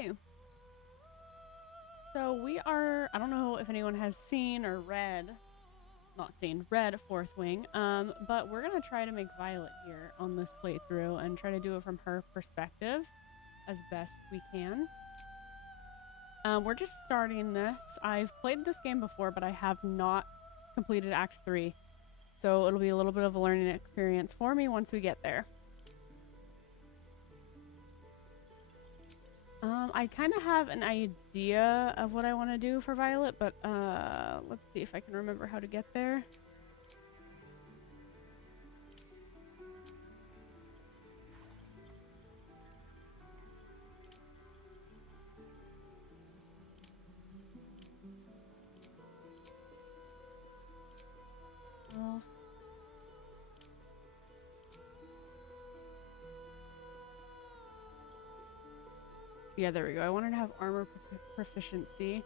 Okay. So we are, I don't know if anyone has seen or read, read Fourth Wing, but we're going to try to make Violet here on this playthrough and try to do it from her perspective as best we can. We're just starting this. I've played this game before, but I have not completed Act 3. So it'll be a little bit of a learning experience for me once we get there. I kind of have an idea of what I want to do for Violet, but let's see if I can remember how to get there. Oh. Yeah, there we go. I wanted to have armor proficiency.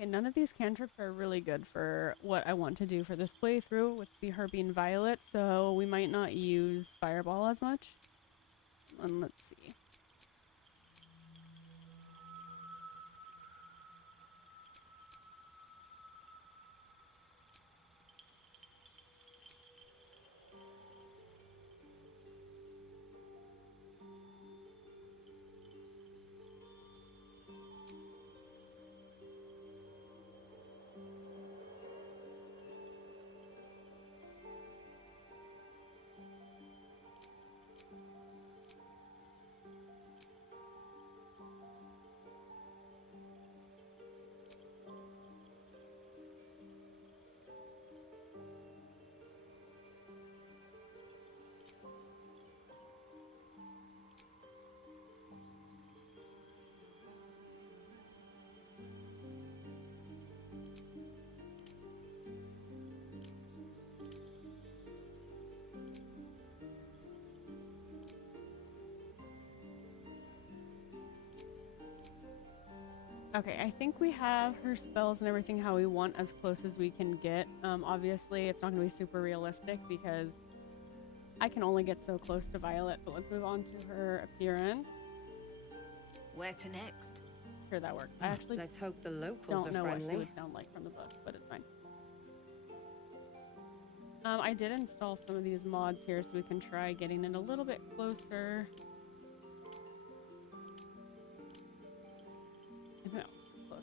Okay, none of these cantrips are really good for what I want to do for this playthrough with her being Violet, so we might not use Fireball as much. And let's see. Okay, I think we have her spells and everything how we want as close as we can get. Obviously, it's not going to be super realistic because I can only get so close to Violet, but let's move on to her appearance. Where to next? Sure, that works. I actually Let's hope the locals don't know are friendly. what she would sound like from the book, but it's fine. I did install some of these mods here so we can try getting it a little bit closer. No, close.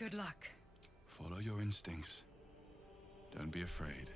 Good luck. Follow your instincts. Don't be afraid.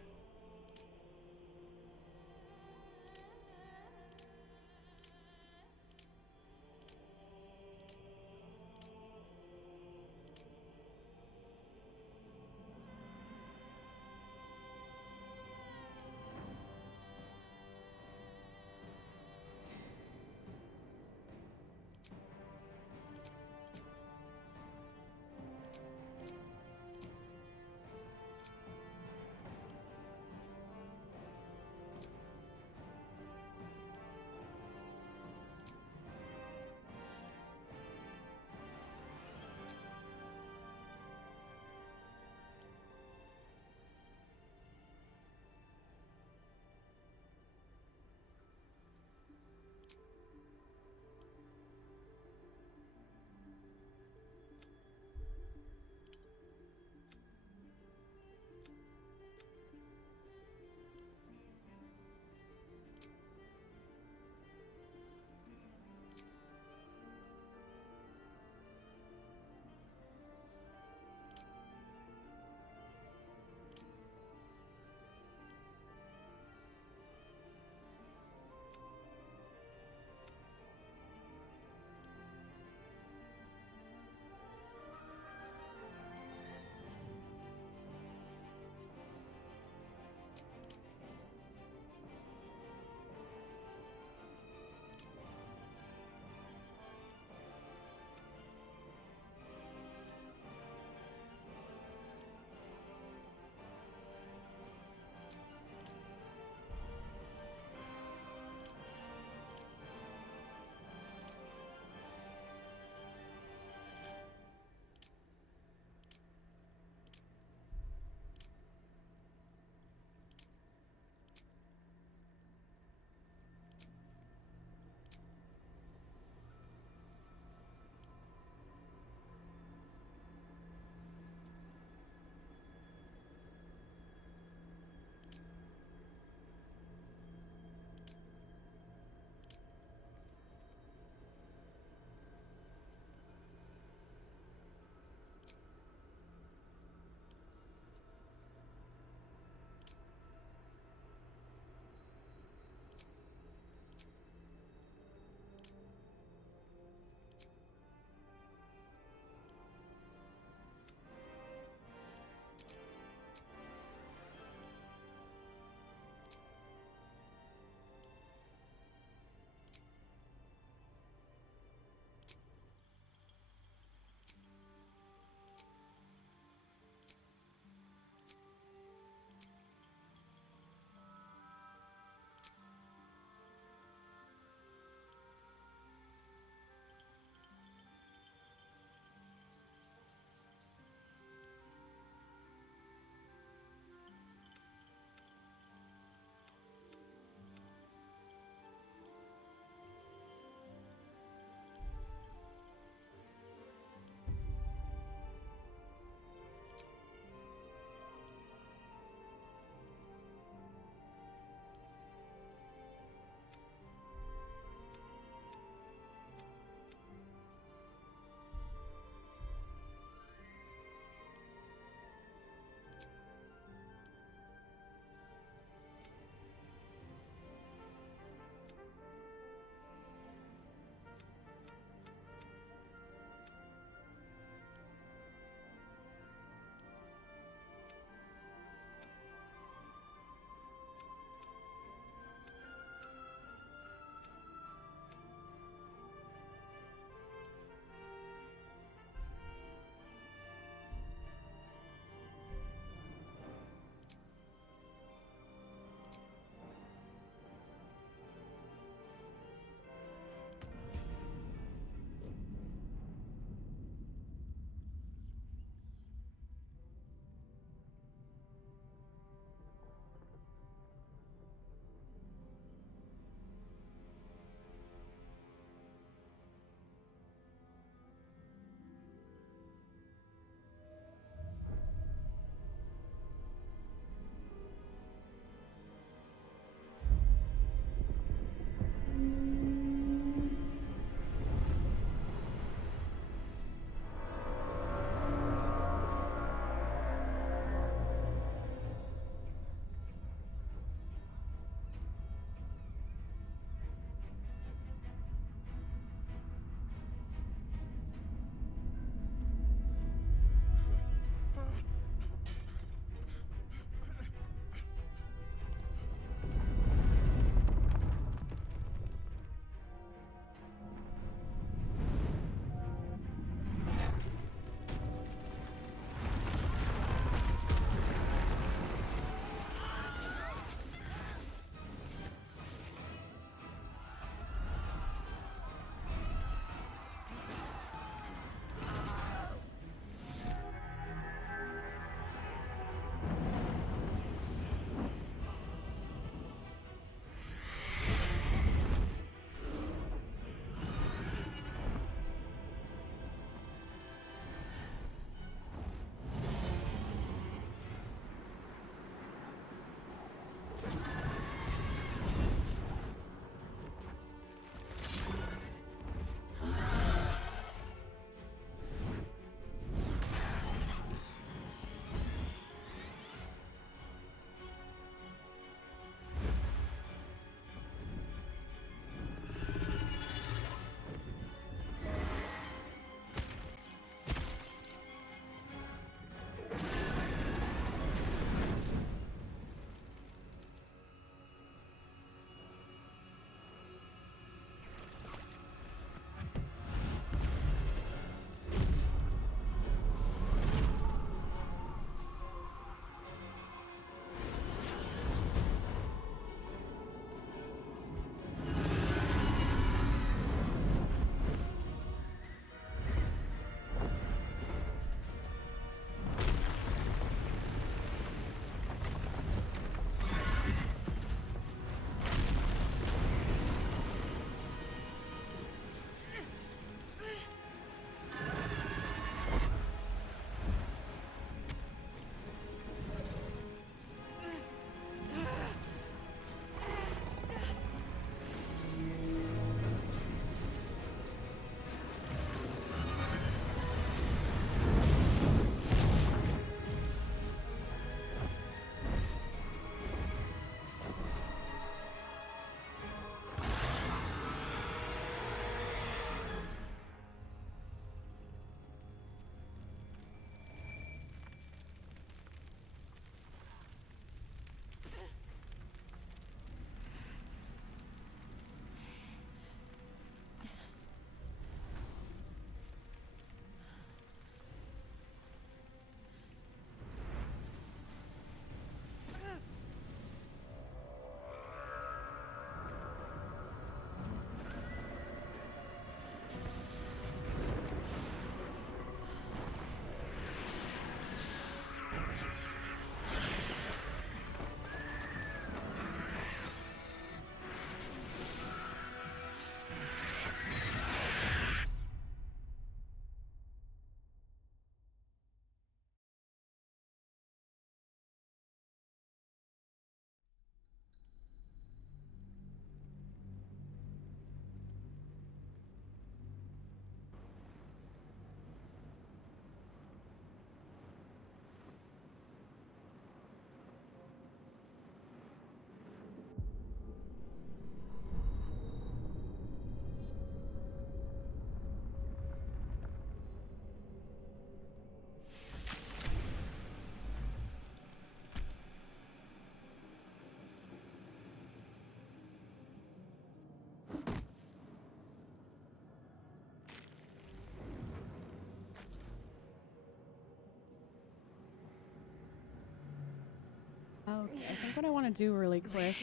Okay, I think what I want to do really quick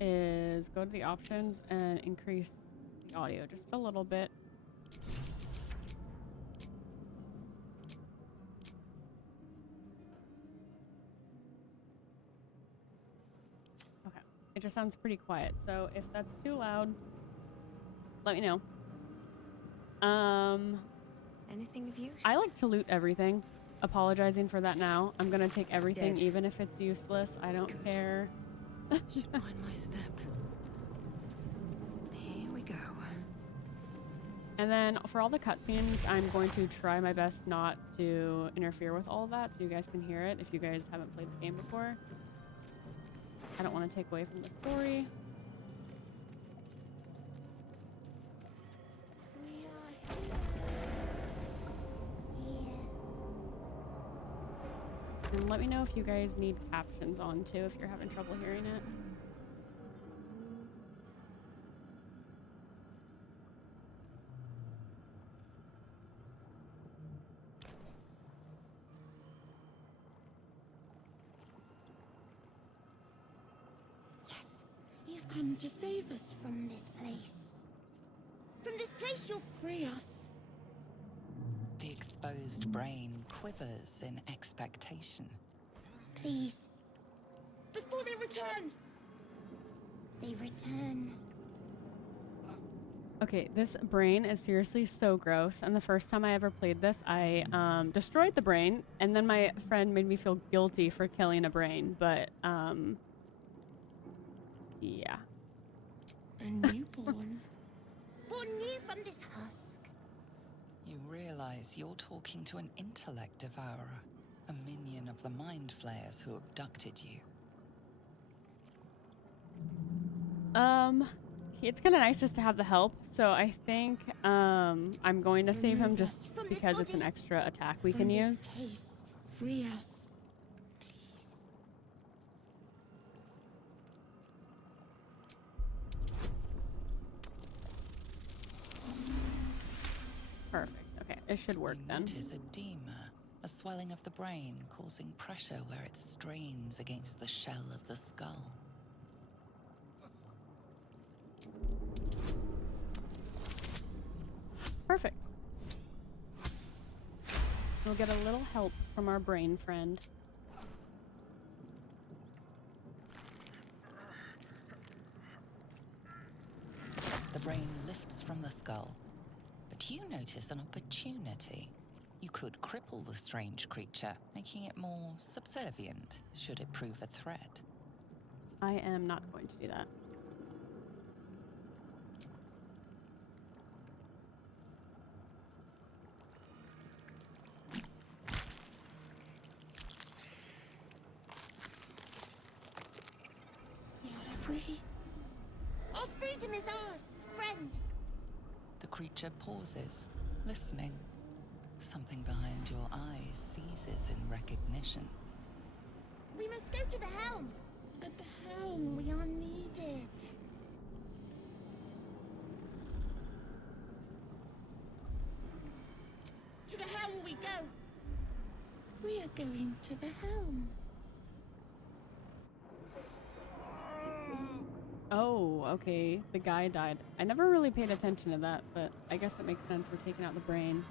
is go to the options and increase the audio just a little bit. Okay, it just sounds pretty quiet. So if that's too loud, let me know. Anything of use? I like to loot everything. Apologizing for that now. I'm gonna take everything, Dead. even if it's useless. I don't Good. care. Should mind my step. Here we go. And then for all the cutscenes, I'm going to try my best not to interfere with all of that so you guys can hear it if you guys haven't played the game before. I don't want to take away from the story. We are here. And let me know if you guys need captions on too if you're having trouble hearing it. Yes, you've come to save us from this place. From this place, you'll free us. The exposed brain quivers in expectation. Please. Before they return. They return. Okay, this brain is seriously so gross. And the first time I ever played this, I destroyed the brain. And then my friend made me feel guilty for killing a brain. But, yeah. A newborn. Born new from this husk. You realize you're talking to an intellect devourer, a minion of the mind flayers who abducted you. It's kind of nice just to have the help. So I think, I'm going to save him just From this because it's an body. extra attack we From can this use. case, free us. Please. Perfect. Okay, it should work You then. notice edema, a swelling of the brain causing pressure where it strains against the shell of the skull. Perfect. We'll get a little help from our brain friend. The brain lifts from the skull, but you notice an opportunity. You could cripple the strange creature, making it more subservient should it prove a threat. I am not going to do that. We are free. Our freedom is ours, friend. The creature pauses, listening. Something behind your eyes seizes in recognition. We must go to the helm. At the helm, we are needed. To the helm we go. We are going to the helm. Oh, okay. The guy died. I never really paid attention to that, but I guess it makes sense. We're taking out the brain.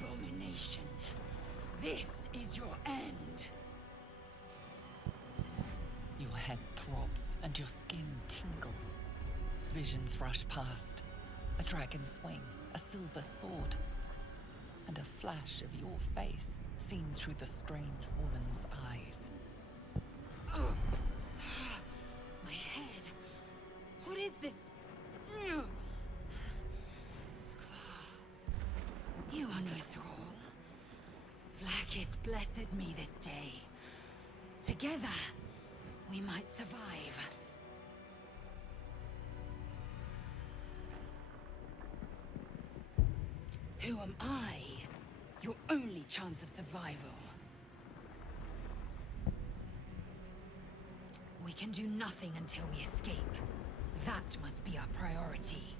Abomination. This is your end. Your head throbs and your skin tingles. Visions rush past. A dragon's wing, a silver sword, and a flash of your face seen through the strange woman's eyes. blesses me this day. Together, we might survive. Who am I? Your only chance of survival. We can do nothing until we escape. That must be our priority.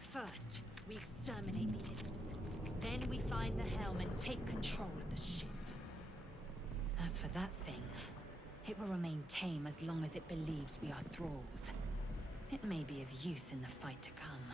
First, we exterminate the imps. Then we find the helm and take control of the ship. As for that thing, it will remain tame as long as it believes we are thralls. It may be of use in the fight to come.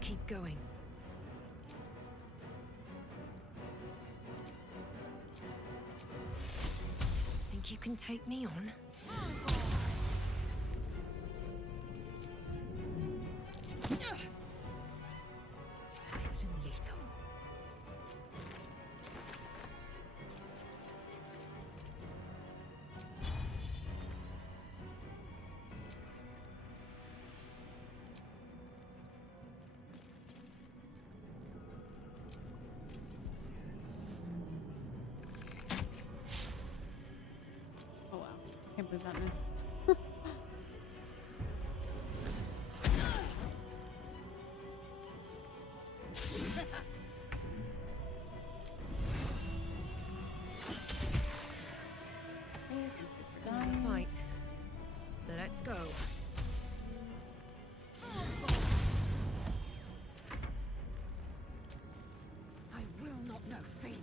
Keep going. Think you can take me on? Swift and lethal. Oh wow. Can't believe that missed. Fight. Let's go. I will not know failure.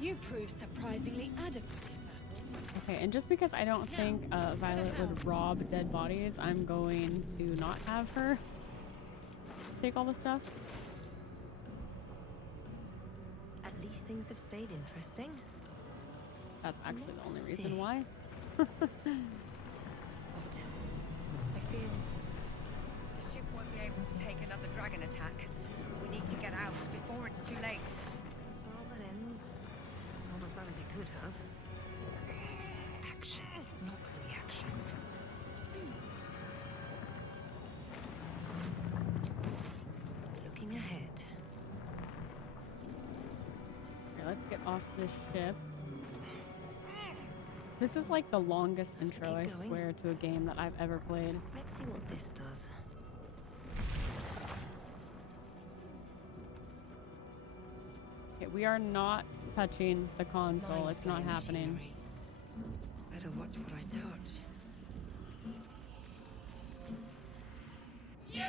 You proved surprisingly adequate in battle. Okay, and just because I don't think Violet would rob dead bodies, I'm going to not have her take all the stuff. At least things have stayed interesting. That's actually the only Let's reason see. why. Odd. I feel The ship won't be able to take another dragon attack. We need to get out before it's too late. well that ends not as well as it could have. Action, not reaction. Looking ahead. Okay, let's get off this ship. This is like the longest intro, I Keep going. swear, to a game that I've ever played. Let's see what this does. Okay, we are not touching the console. Mind It's not flame happening. machinery. Better watch what I touch. You!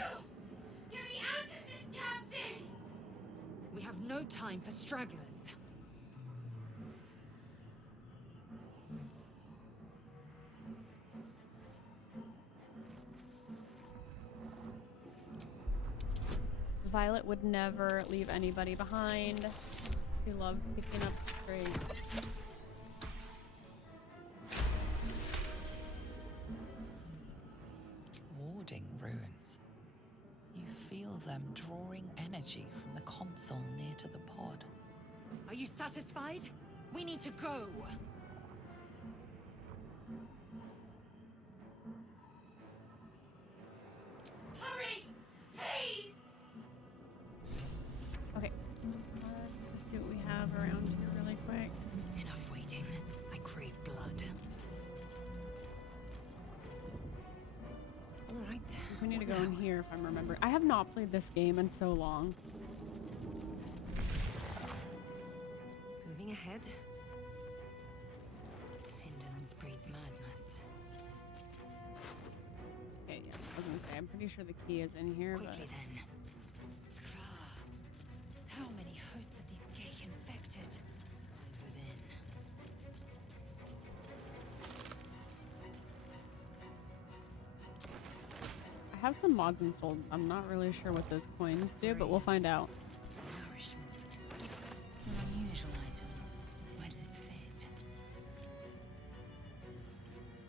Get me out of this damn thing! We have no time for stragglers. Violet would never leave anybody behind. She loves picking up strays. Warding ruins. You feel them drawing energy from the console near to the pod. Are you satisfied? We need to go. Hurry! Please! Okay. Let's just see what we have around here really quick. Enough waiting. I crave blood. All right. We need to go in here if I'm remembering. I have not played this game in so long. Moving ahead. Indolence breeds madness. Okay, yeah, I was gonna say, I'm pretty sure the key is in here, but Quickly then. Skra. How many hosts of these gay infected? Lies within. I have some mods installed. I'm not really sure what those coins do, but we'll find out. Nourishment. An unusual item. Where does it fit?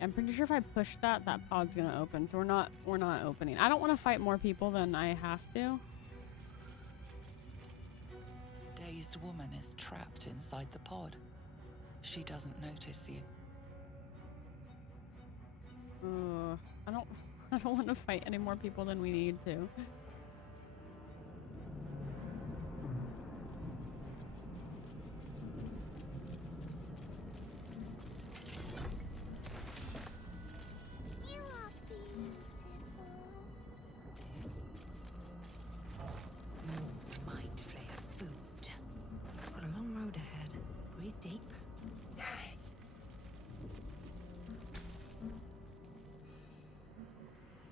I'm pretty sure if I push that, that pod's gonna open. So we're not opening. I don't want to fight more people than I have to. The dazed woman is trapped inside the pod. She doesn't notice you. I don't want to fight any more people than we need to. You are beautiful. Mind flayer food. Got a long road ahead. Breathe deep.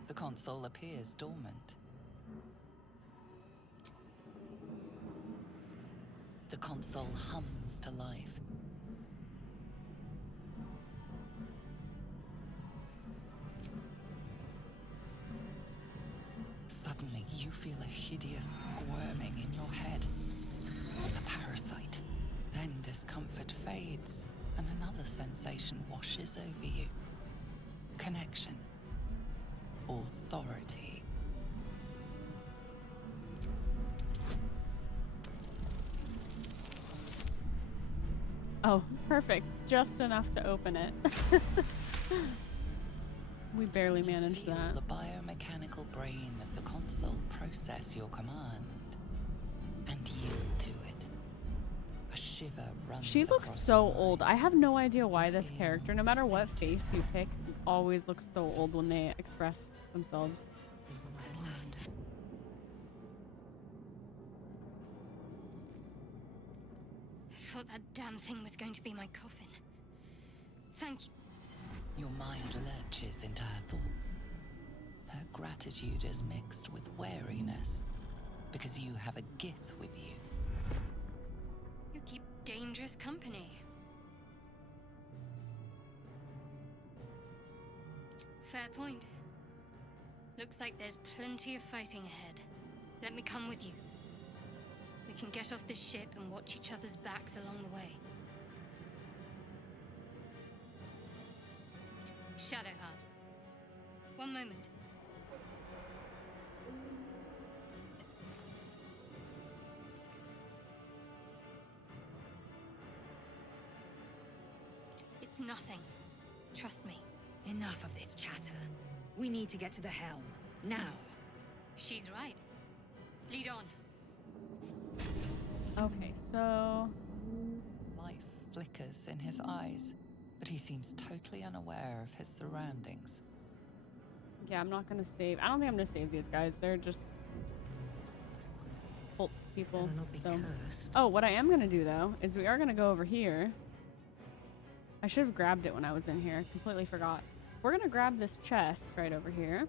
The console appears dormant. The console hums to life. Suddenly, you feel a hideous squirming in your head. The parasite. Then discomfort fades, and another sensation washes over you. Connection. Authority. Oh, perfect. Just enough to open it. We barely managed Feel that. the biomechanical brain of the console process your command and yield to it. A shiver runs She looks across so your old. mind. I have no idea why You this feel character, no matter what sated. face you pick, always looks so old when they express themselves. Something's on At my mind. last. I thought that damn thing was going to be my coffin. Thank you. Your mind lurches into her thoughts. Her gratitude is mixed with wariness because you have a Gith with you. You keep dangerous company. Fair point. Looks like there's plenty of fighting ahead. Let me come with you. We can get off this ship and watch each other's backs along the way. Shadowheart. One moment. It's nothing. Trust me. Enough of this chatter. We need to get to the helm. Now. She's right. Lead on. Okay, so Life flickers in his eyes, but he seems totally unaware of his surroundings. yeah, I'm not gonna save. I don't think I'm gonna save these guys. They're just cult people. Better not be So, cursed. oh, what I am gonna do though is we are gonna go over here. I should have grabbed it when I was in here. Completely forgot. We're gonna grab this chest right over here,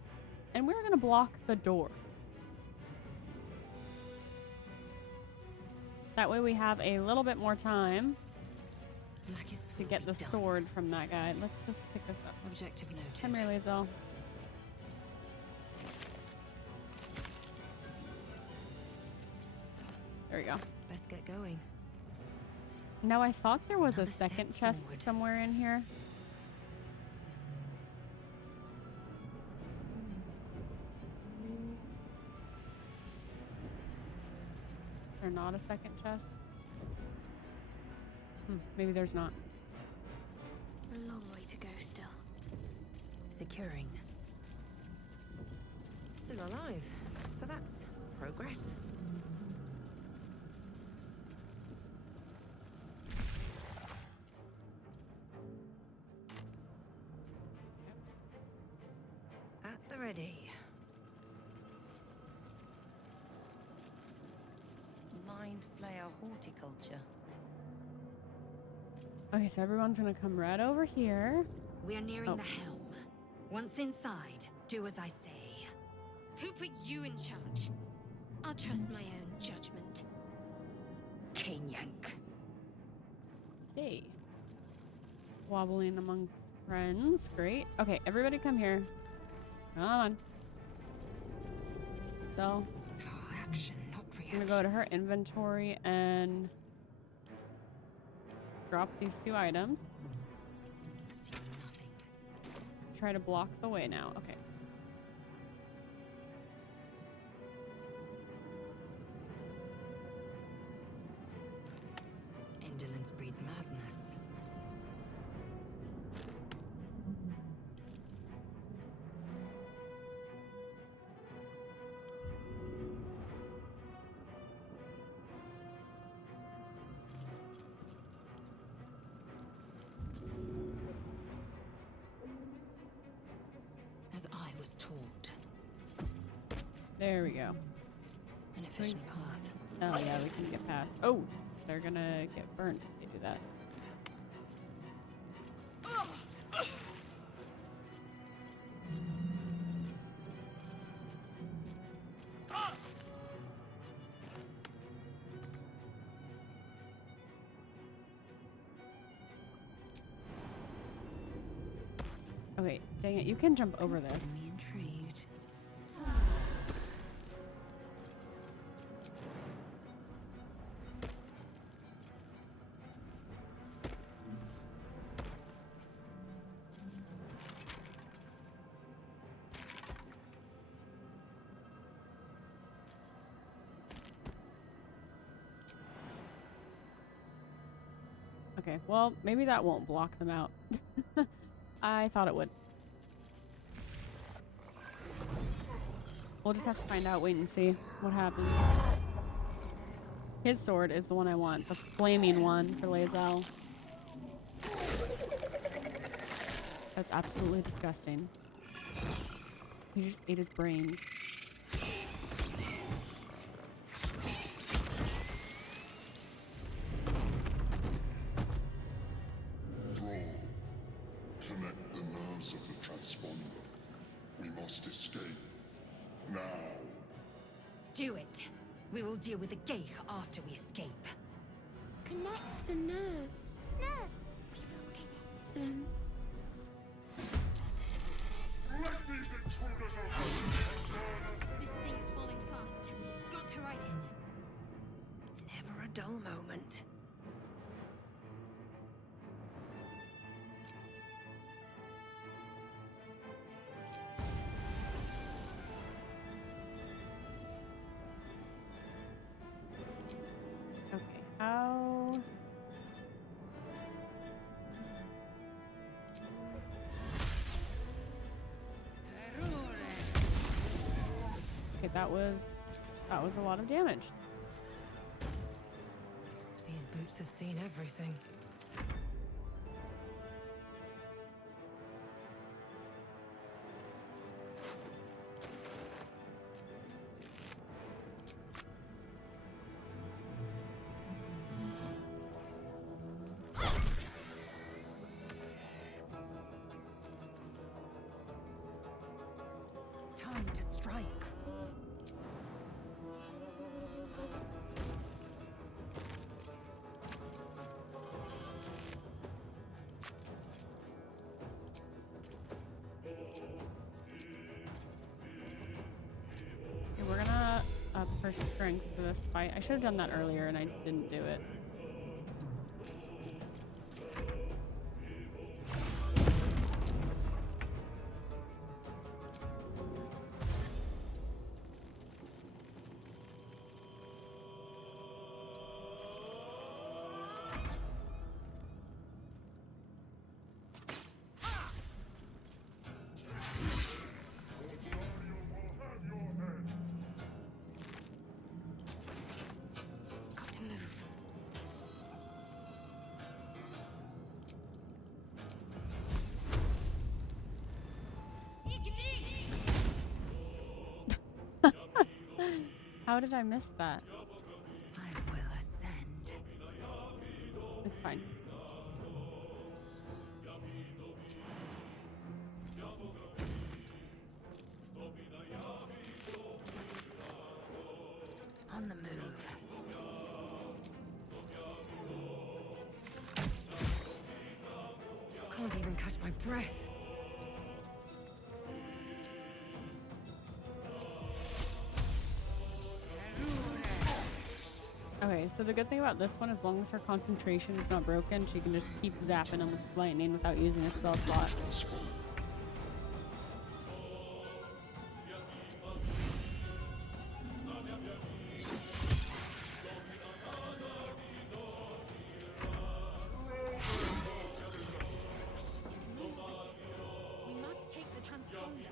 and we're gonna block the door. That way we have a little bit more time Blackets to will get be the done. sword from that guy. Let's just pick this up. Objective noted. Come here, Lae'zel. There we go. Best get going. Now I thought there was a Another step second chest forward. somewhere in here. Is there not a second chest? Maybe there's not. A long way to go still. Securing. Still alive. So that's progress. At the ready. Mind flayer horticulture. Okay, so everyone's gonna come right over here. We are nearing Oh. the helm. Once inside, do as I say. Who put you in charge? I'll trust my own judgment. Cane yank. Hey. Wobbling amongst friends. Great. Okay, everybody come here. Come on. though. Oh, action, not I'm reaction. gonna go to her inventory and drop these 2 items. See nothing. Try to block the way now. Okay. Indolence breeds madness. As I was taught, There we go. an efficient path. Oh yeah, we can get past. Oh, they're gonna get burnt if they do that. Okay, dang it, you can jump over this. Me intrigued. Okay, well, maybe that won't block them out. I thought it would. We'll just have to find out, wait and see what happens. His sword is the one I want, the flaming one for Lae'zel. That's absolutely disgusting. He just ate his brains. Connect the nerves of the transponder. We must escape. Now. Do it. We will deal with the Geich after we escape. Connect the nerves. Nerves. We will connect them. Let these intruders This thing's falling fast. Got to right it. Never a dull moment. Okay, how... Okay, that was a lot of damage. These boots have seen everything. Time to strike. Okay, we're gonna up her strength for this fight. I should have done that earlier and I didn't do it. Got to move. How did I miss that? I will ascend. It's fine. On the move. Can't even catch my breath. Okay, so the good thing about this one, as long as her concentration is not broken, she can just keep zapping them with lightning without using a spell slot. We must take the transponder.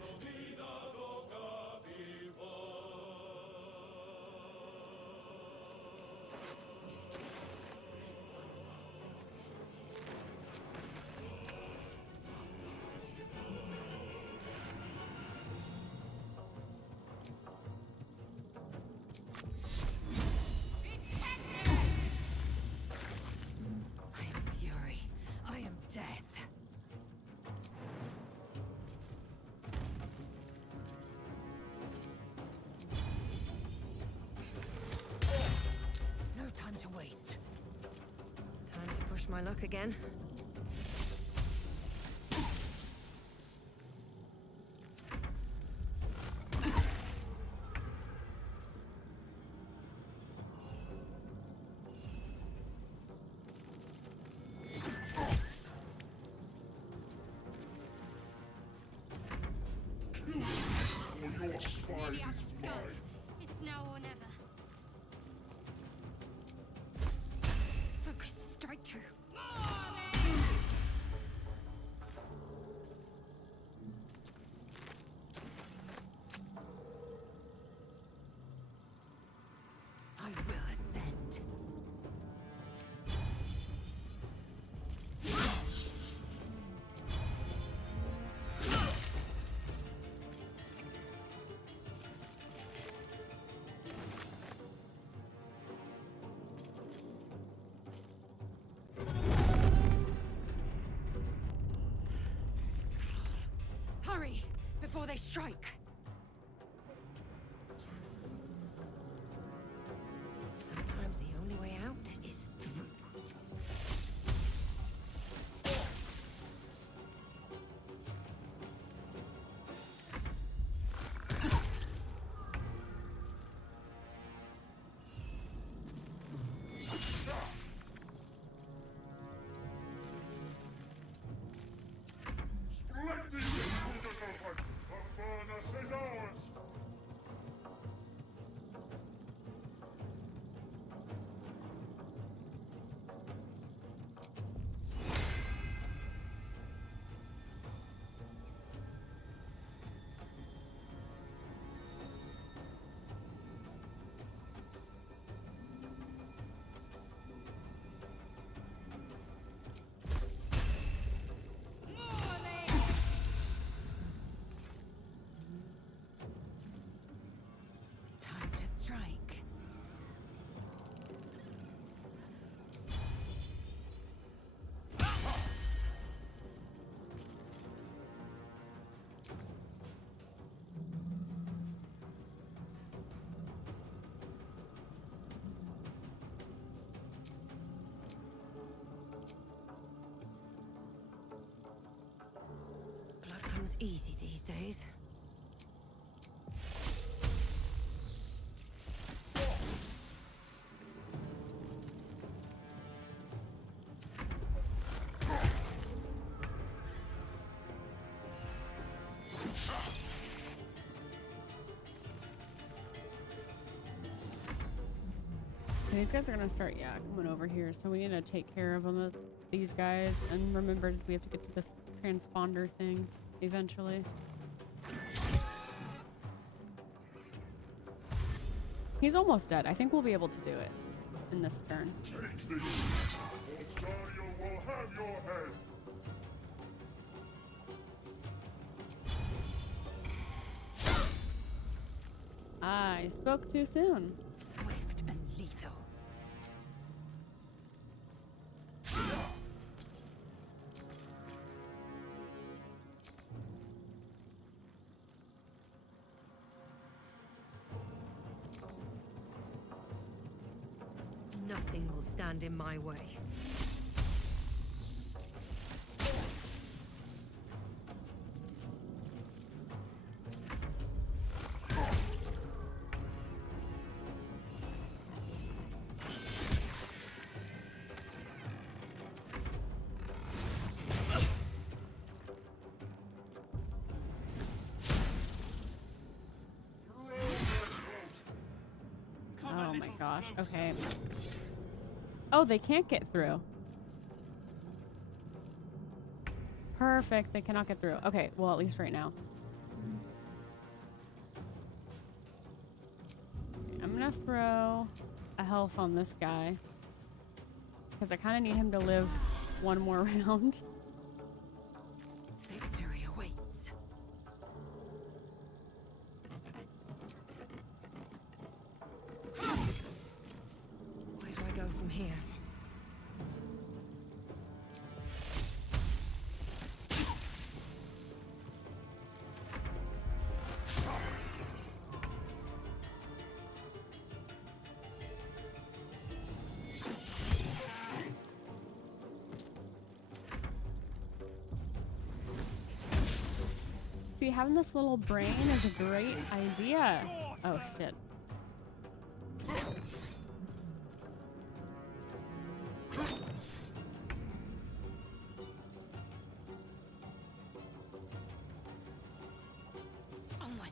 I am fury. I am death. No time to waste. Time to push my luck again. Or your spine Nearly out is of scope. mine. It's now or never. Focus, strike true. I will ascend. Hurry, before they strike. Sometimes the only way out is through. Splendid! The furnace is ours! Time to strike. Blood comes easy these days. These guys are gonna start, coming over here. So we need to take care of them, these guys, and remember we have to get to this transponder thing eventually. He's almost dead. I think we'll be able to do it in this turn. Take these, or Daniel will have your head! I spoke too soon. Swift and lethal. Nothing will stand in my way. my gosh. Okay. Oh, they can't get through. Perfect. They cannot get through. Okay, well, at least right now. Okay, I'm gonna throw a health on this guy. Because I kind of need him to live one more round. Victory awaits. Where do I go from here? See, having this little brain is a great idea. Oh, shit. Onward.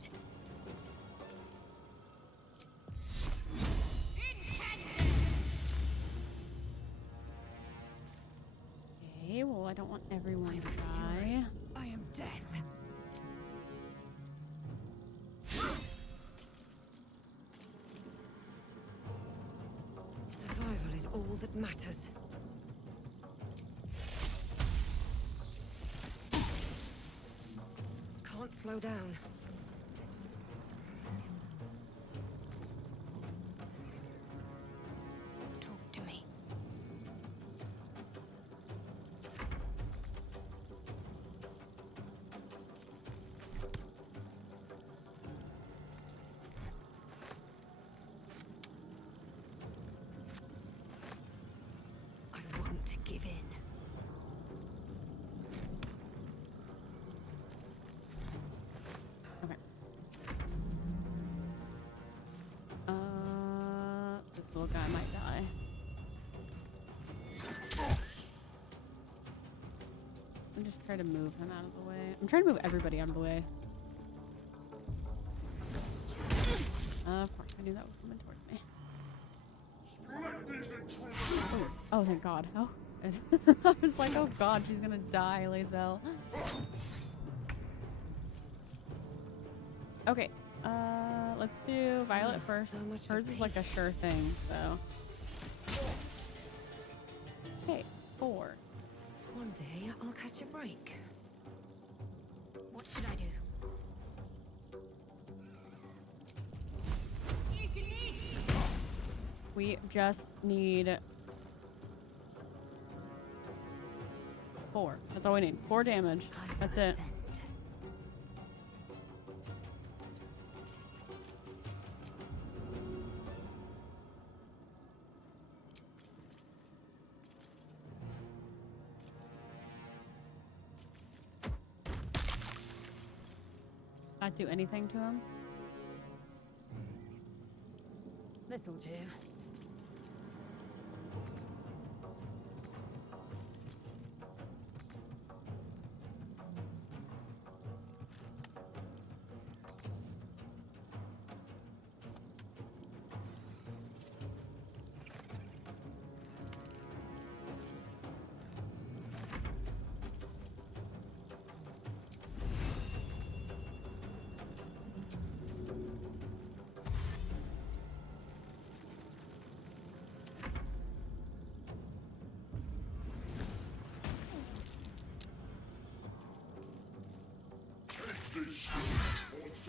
Okay, well, I don't want everyone to die. I am death. Survival is all that matters. Can't slow down. Talk to me. I won't give in. Okay. This little guy might die. I'm just trying to move him out of the way. I'm trying to move everybody out of the way. Of course, I knew that was coming towards me. Oh, thank God. Oh, I was like, oh God, she's gonna die, Lae'zel. Okay, let's do Violet first. So much for Hers is like a sure thing, so. Okay, 4. One day I'll catch a break. What should I do? We just need 4. That's all we need. 4 damage. That's it. Not do anything to him. This'll do.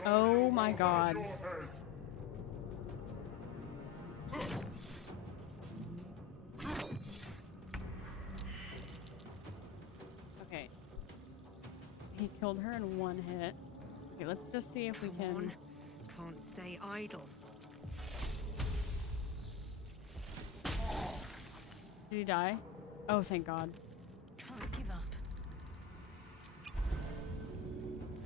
Oh my God. Okay. He killed her in 1 hit. Okay, let's just see if we Come can. on. Can't stay idle. Did he die? Oh, thank God. Can't give up.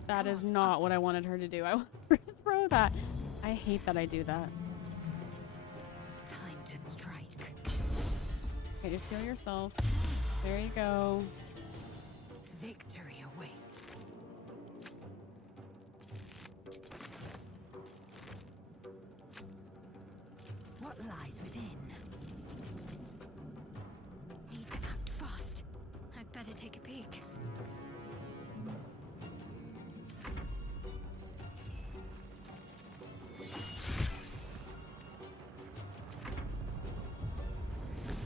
That is not what I wanted her to do. I wanted her to throw that. I hate that I do that. Time to strike. Okay, just heal yourself. There you go. Victory awaits. What lies better take a peek.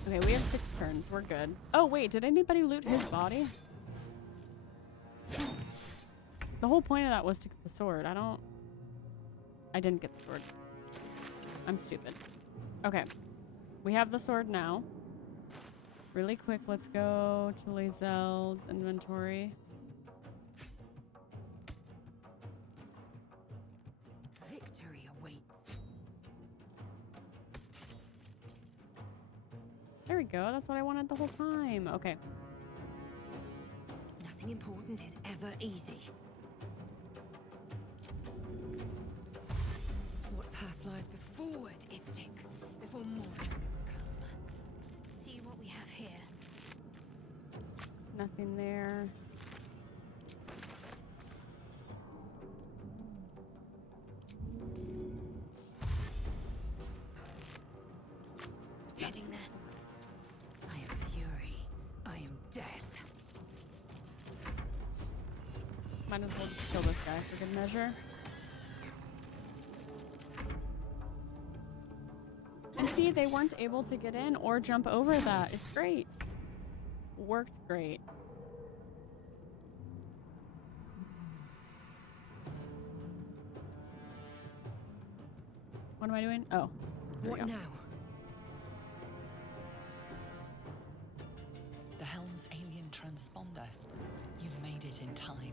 Okay, we have 6 turns. We're good. Oh, wait, did anybody loot his body? The whole point of that was to get the sword. I didn't get the sword. I'm stupid. Okay. We have the sword now. Really quick, let's go to Lae'zel's inventory. Victory awaits. There we go. That's what I wanted the whole time. Okay. Nothing important is ever easy. What path lies before it is Tik, before more dragons come. See what we have here. Nothing there. Heading there. I am fury. I am death. Might as well just kill this guy for good measure. And see, they weren't able to get in or jump over that. It's great. Worked great. What am I doing? Oh. there we What go. now? The helm's alien transponder. You've made it in time.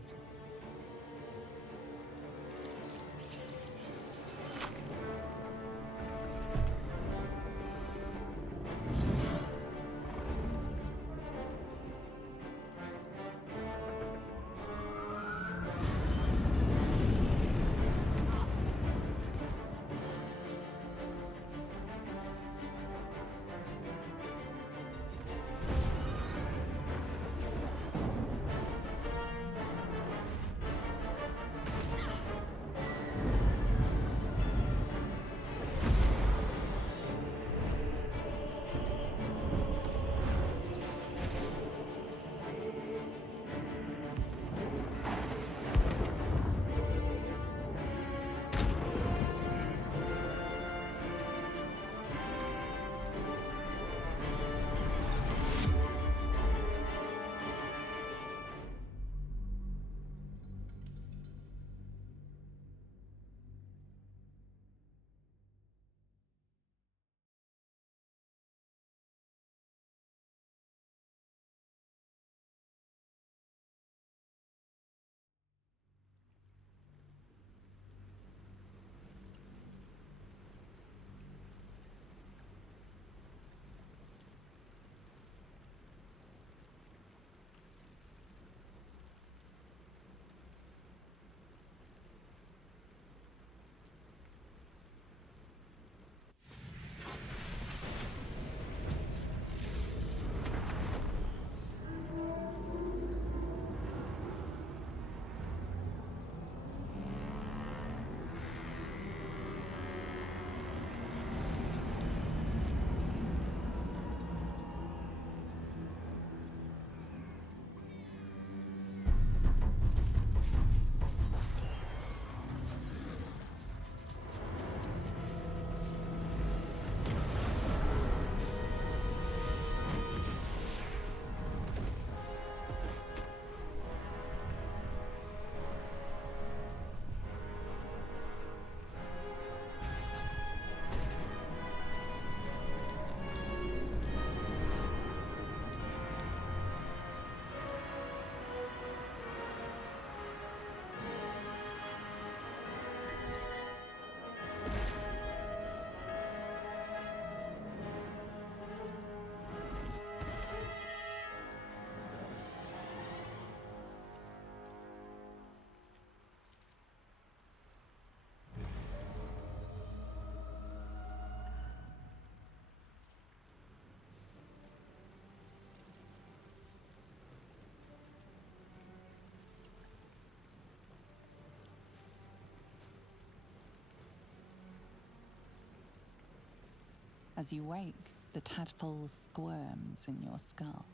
As you wake, the tadpole squirms in your skull.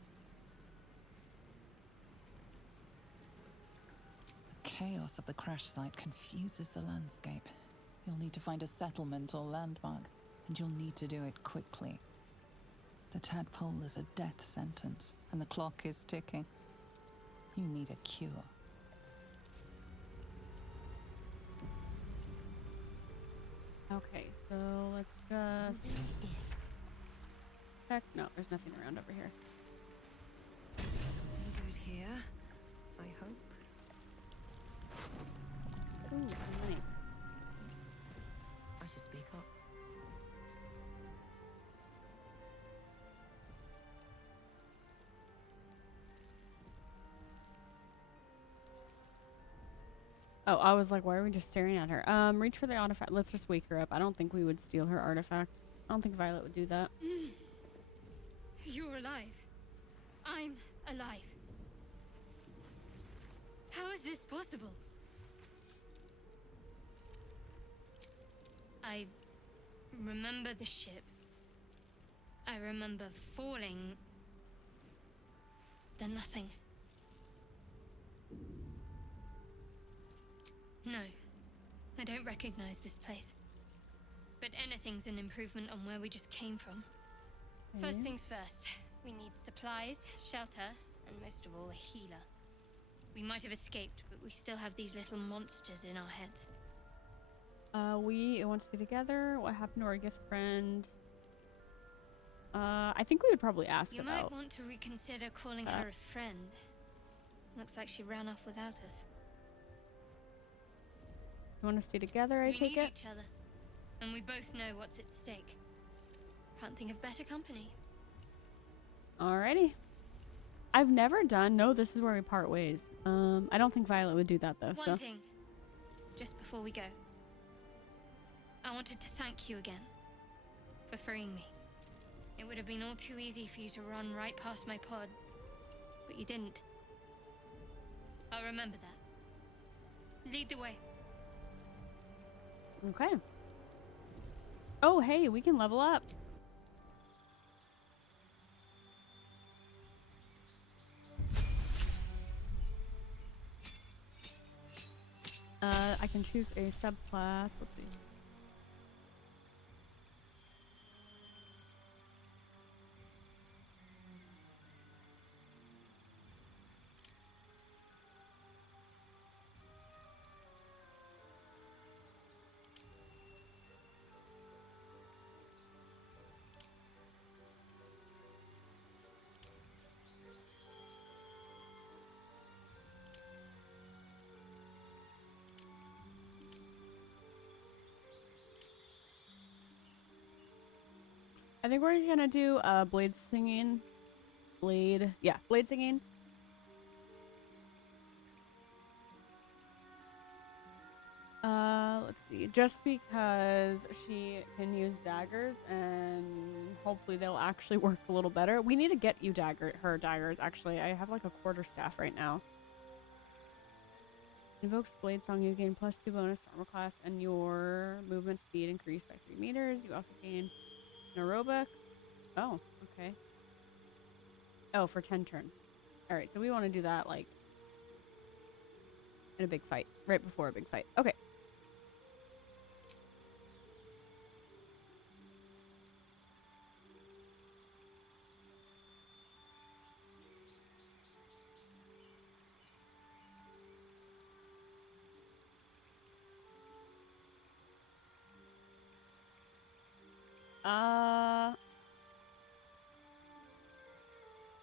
chaos of the crash site confuses the landscape. You'll need to find a settlement or landmark, and you'll need to do it quickly. The tadpole is a death sentence, and the clock is ticking. You need a cure. Okay, so let's just check. No, there's nothing around over here. Nothing good here, I hope. Ooh, money. I should speak up. Oh, I was like, why are we just staring at her? Reach for the artifact. Let's just wake her up. I don't think we would steal her artifact. I don't think Violet would do that. You're alive. I'm alive. How is this possible? I remember the ship. I remember falling. Then nothing. No, I don't recognize this place. But anything's an improvement on where we just came from. First things first, we need supplies, shelter, and most of all, a healer. We might have escaped, but we still have these little monsters in our heads. We want to stay together. What happened to our gift friend? I think we would probably ask You about. might want to reconsider calling her a friend. Looks like she ran off without us. You want to stay together, I We take need it? each other, and we both know what's at stake. Can't think of better company. Alrighty. I've never done. No, this is where we part ways. I don't think Violet would do that though. One thing, just before we go. I wanted to thank you again for freeing me. It would have been all too easy for you to run right past my pod, but you didn't. I'll remember that. Lead the way. Okay. Oh, hey, we can level up. I can choose a subclass. Let's see. I think we're gonna do blade singing. Blade singing. Let's see. Just because she can use daggers and hopefully they'll actually work a little better. We need to get you her daggers, actually. I have like a quarterstaff right now. Invokes Blade Song, you gain +2 bonus to armor class and your movement speed increased by 3 meters. You also gain aerobics. Oh, okay. Oh, for 10 turns. Alright, so we want to do that like in a big fight. Right before a big fight. Okay.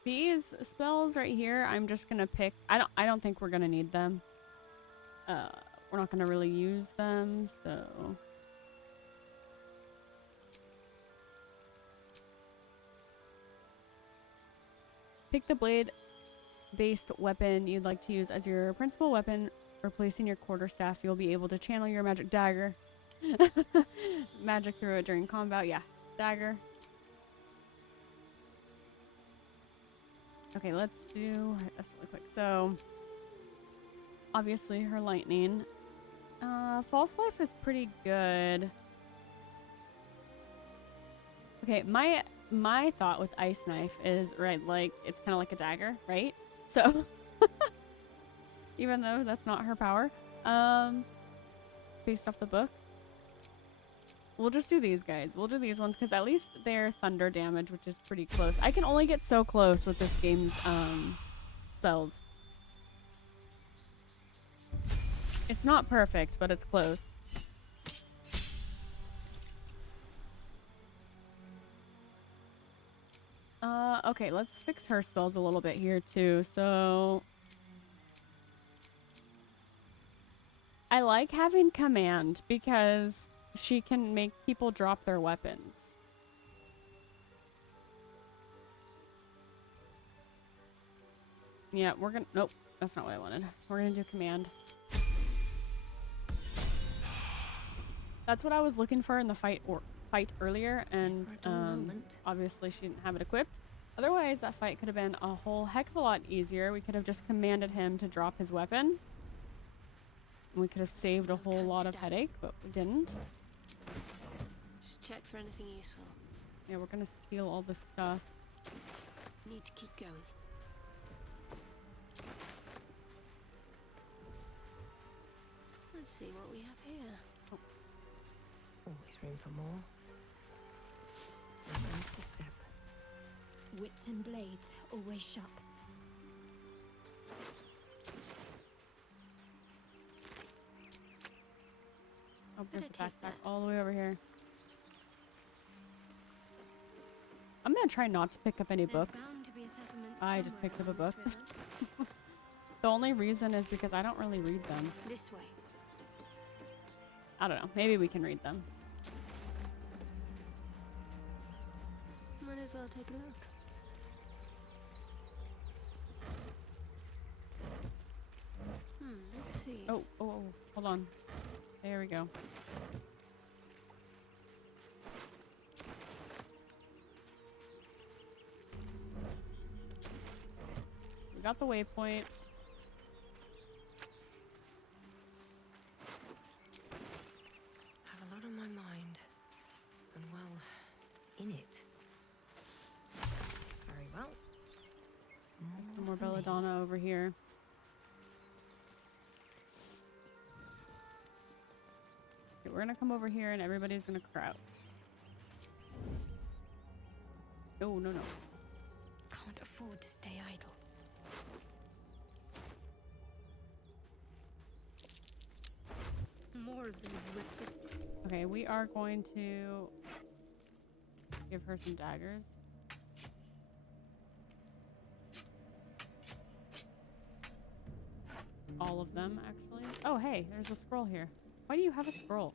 These spells right here, I'm just gonna pick. I don't think we're gonna need them. We're not gonna really use them, so. Pick the blade-based weapon you'd like to use as your principal weapon. Replacing your quarterstaff, you'll be able to channel your magic dagger. Magic through it during combat. Yeah, dagger. Okay, let's do this really quick. So, obviously her lightning. False life is pretty good. Okay, my thought with ice knife is, right, like, it's kind of like a dagger, right? So, even though that's not her power. Based off the book. We'll just do these guys. We'll do these ones because at least they're thunder damage, which is pretty close. I can only get so close with this game's spells. It's not perfect, but it's close. Okay, let's fix her spells a little bit here too. So I like having command because she can make people drop their weapons. Yeah, we're gonna... Nope, that's not what I wanted. We're gonna do command. That's what I was looking for in the fight earlier, and obviously she didn't have it equipped. Otherwise, that fight could have been a whole heck of a lot easier. We could have just commanded him to drop his weapon. We could have saved a whole lot of headache, but we didn't. Just check for anything useful. Yeah, we're gonna steal all this stuff. Need to keep going. Let's see what we have here. Oh. Always room for more. There's the step. Wits and blades, always sharp. Oh, there's a backpack all the way over here. I'm gonna try not to pick up any books. I just picked up a book. The only reason is because I don't really read them. This way. I don't know. Maybe we can read them. Might as well take a look. Let's see. Oh, hold on. There we go. We got the waypoint. Have a lot on my mind. And well, in it. Very well. Some more belladonna over here. Okay, we're gonna come over here and everybody's gonna crowd. Oh, no. Can't afford to stay idle. More of these wits. Okay, we are going to give her some daggers. All of them, actually. Oh, hey, there's a scroll here. Why do you have a scroll?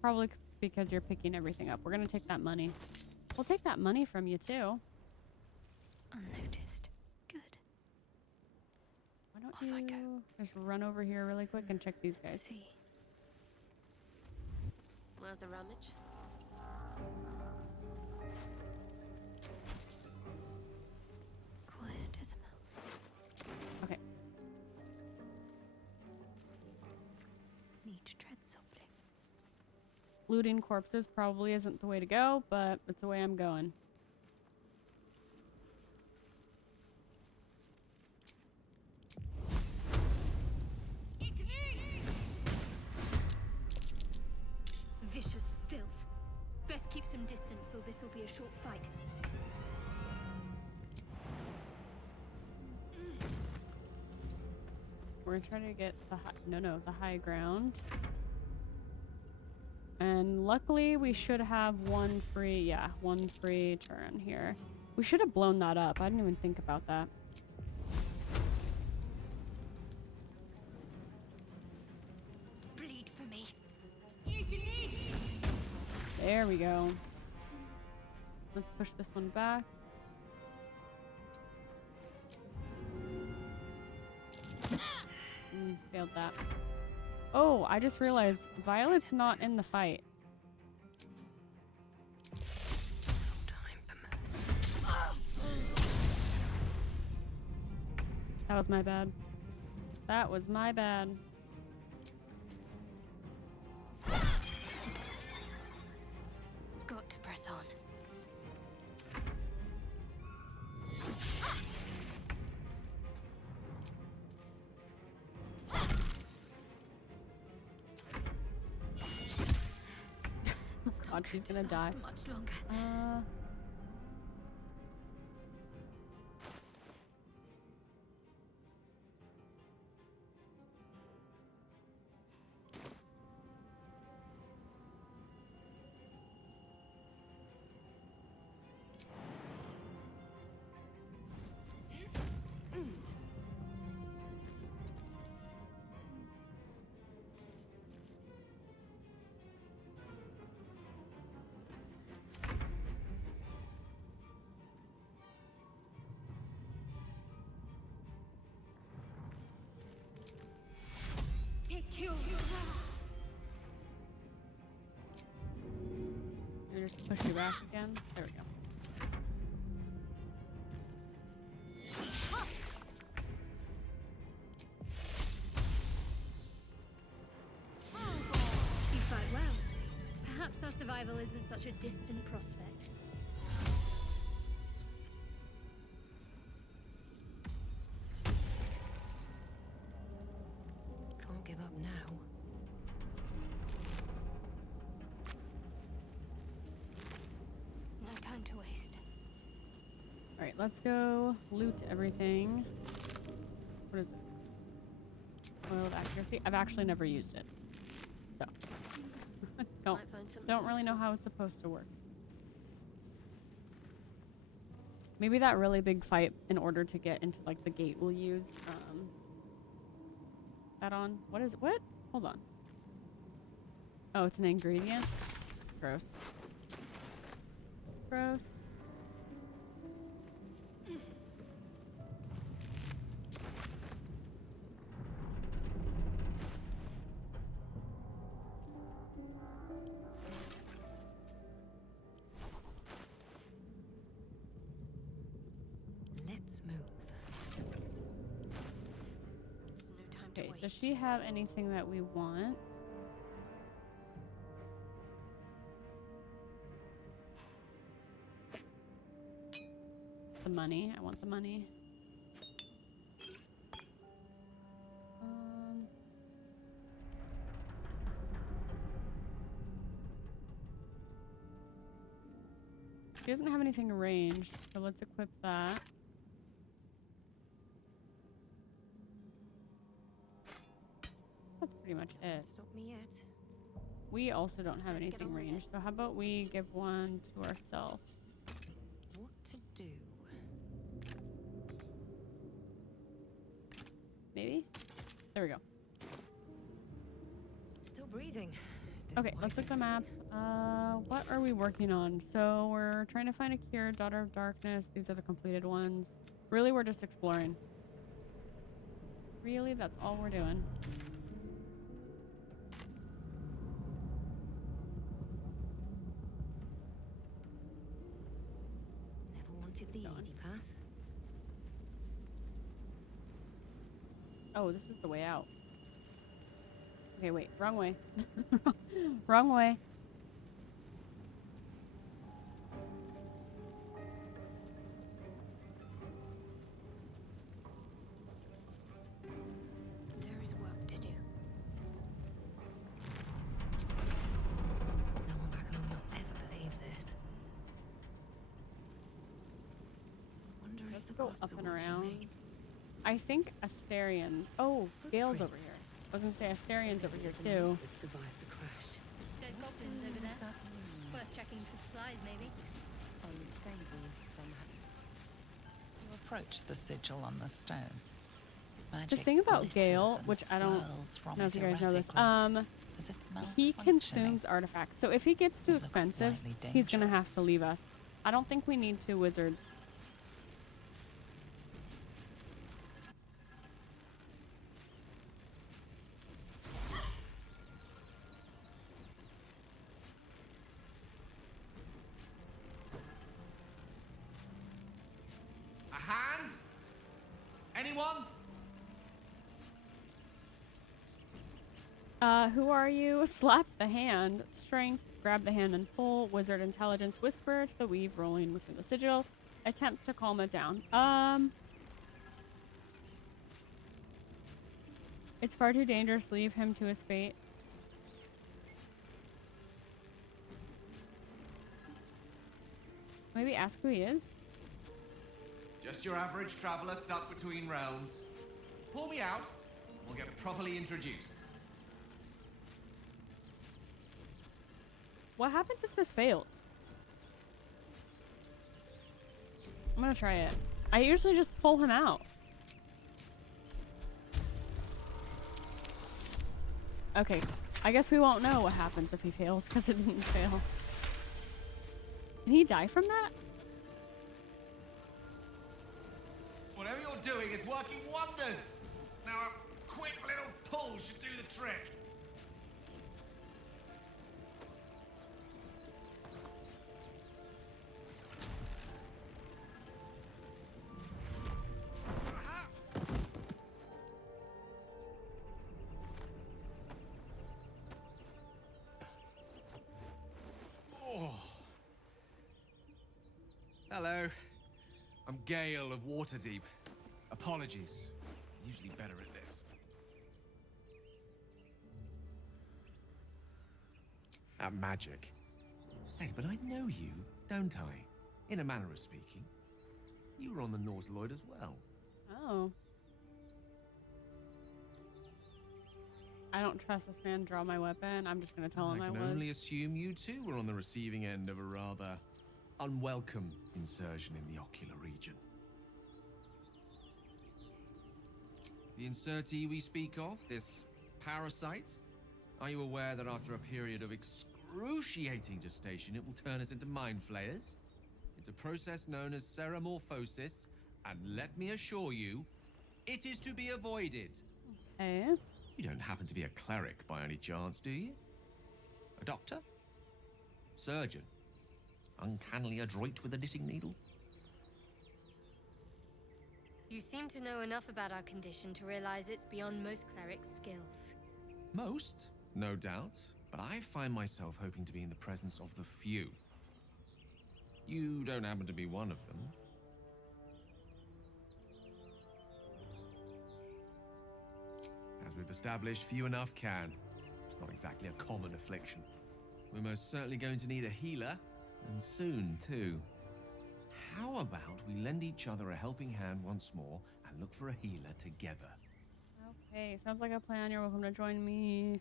Probably because you're picking everything up. We're gonna take that money. We'll take that money from you, too. Unnoticed. Good. Why don't you just run over here really quick and check these guys? See. Worth a rummage? Quiet as a mouse. Okay. Need to tread softly. Looting corpses probably isn't the way to go, but it's the way I'm going. Vicious filth. Best keep some distance or this'll be a short fight. We're gonna try to get the the high ground. And luckily we should have one free turn here. We should have blown that up. I didn't even think about that. Bleed for me. There we go. Let's push this one back. Failed that. Oh, I just realized Violet's not in the fight. That was my bad. That was my bad. Got to press on. God, she's gonna die. Much longer. Just push you back again. There we go. You fight well. Perhaps our survival isn't such a distant prospect. Can't give up now. No time to waste. All right, let's go loot everything. What is this? Oiled accuracy. I've actually never used it, so don't really know how it's supposed to work. Maybe that really big fight in order to get into like the gate we'll use that on. What is it? What? Hold on. Oh, it's an ingredient. Gross. Gross. Let's move. There's no time Okay, to waste. does she have anything that we want? The money. I want the money. She doesn't have anything ranged, so let's equip that. That's pretty much it. Stop me yet. We also don't have Let's get anything on with it. ranged, so how about we give one to ourselves? What to do? Maybe? There we go. Still breathing. Okay, let's look at the map. What are we working on? So we're trying to find a cure, Daughter of Darkness. These are the completed ones. Really, we're just exploring. Really, that's all we're doing. Never wanted the easy path. Oh, this is the way out. Okay, wait. Wrong way. Wrong way. There is work to do. No one back home will ever believe this. Wonder if Let's the go gods up are and watching around. me. I think Asterion. Oh, Gale's over here. I was gonna say Asterian's over here too. That survived the crash. Dead goblins over there. Worth checking for supplies, maybe. Unstable somehow. You approach the sigil on the stone. Magic The thing about glitters Gale, and which I don't swirls from know if it you guys know this, erratically, as if he malfunctioning. consumes artifacts. So if he gets too It looks expensive, slightly he's gonna have dangerous. to leave us. I don't think we need 2 wizards. A hand? Anyone? Who are you? Slap the hand. Strength. Grab the hand and pull. Wizard intelligence. Whisper to the weave rolling within the sigil. Attempt to calm it down. It's far too dangerous. Leave him to his fate. Maybe ask who he is? Just your average traveler stuck between realms. Pull me out, we'll get properly introduced. What happens if this fails? I'm gonna try it. I usually just pull him out. Okay, I guess we won't know what happens if he fails because it didn't fail. Did he die from that? Whatever you're doing is working wonders. Now a quick little pull should do the trick. Hello. I'm Gale of Waterdeep. Apologies. Usually better at this. At magic. Say, but I know you, don't I? In a manner of speaking. You were on the North Lloyd as well. Oh. I don't trust this man to draw my weapon. I'm just gonna tell him I was. I can only assume you too were on the receiving end of a rather unwelcome insertion in the ocular region. The insertee we speak of, this parasite, are you aware that after a period of excruciating gestation, it will turn us into mind flayers? It's a process known as ceramorphosis, and let me assure you, it is to be avoided. Okay. You don't happen to be a cleric by any chance, do you? A doctor? Surgeon? Uncannily adroit with a knitting needle? You seem to know enough about our condition to realize it's beyond most clerics' skills. Most, no doubt, but I find myself hoping to be in the presence of the few. You don't happen to be one of them. As we've established, few enough can. It's not exactly a common affliction. We're most certainly going to need a healer, and soon, too. How about we lend each other a helping hand once more and look for a healer together? Okay, sounds like a plan. You're welcome to join me.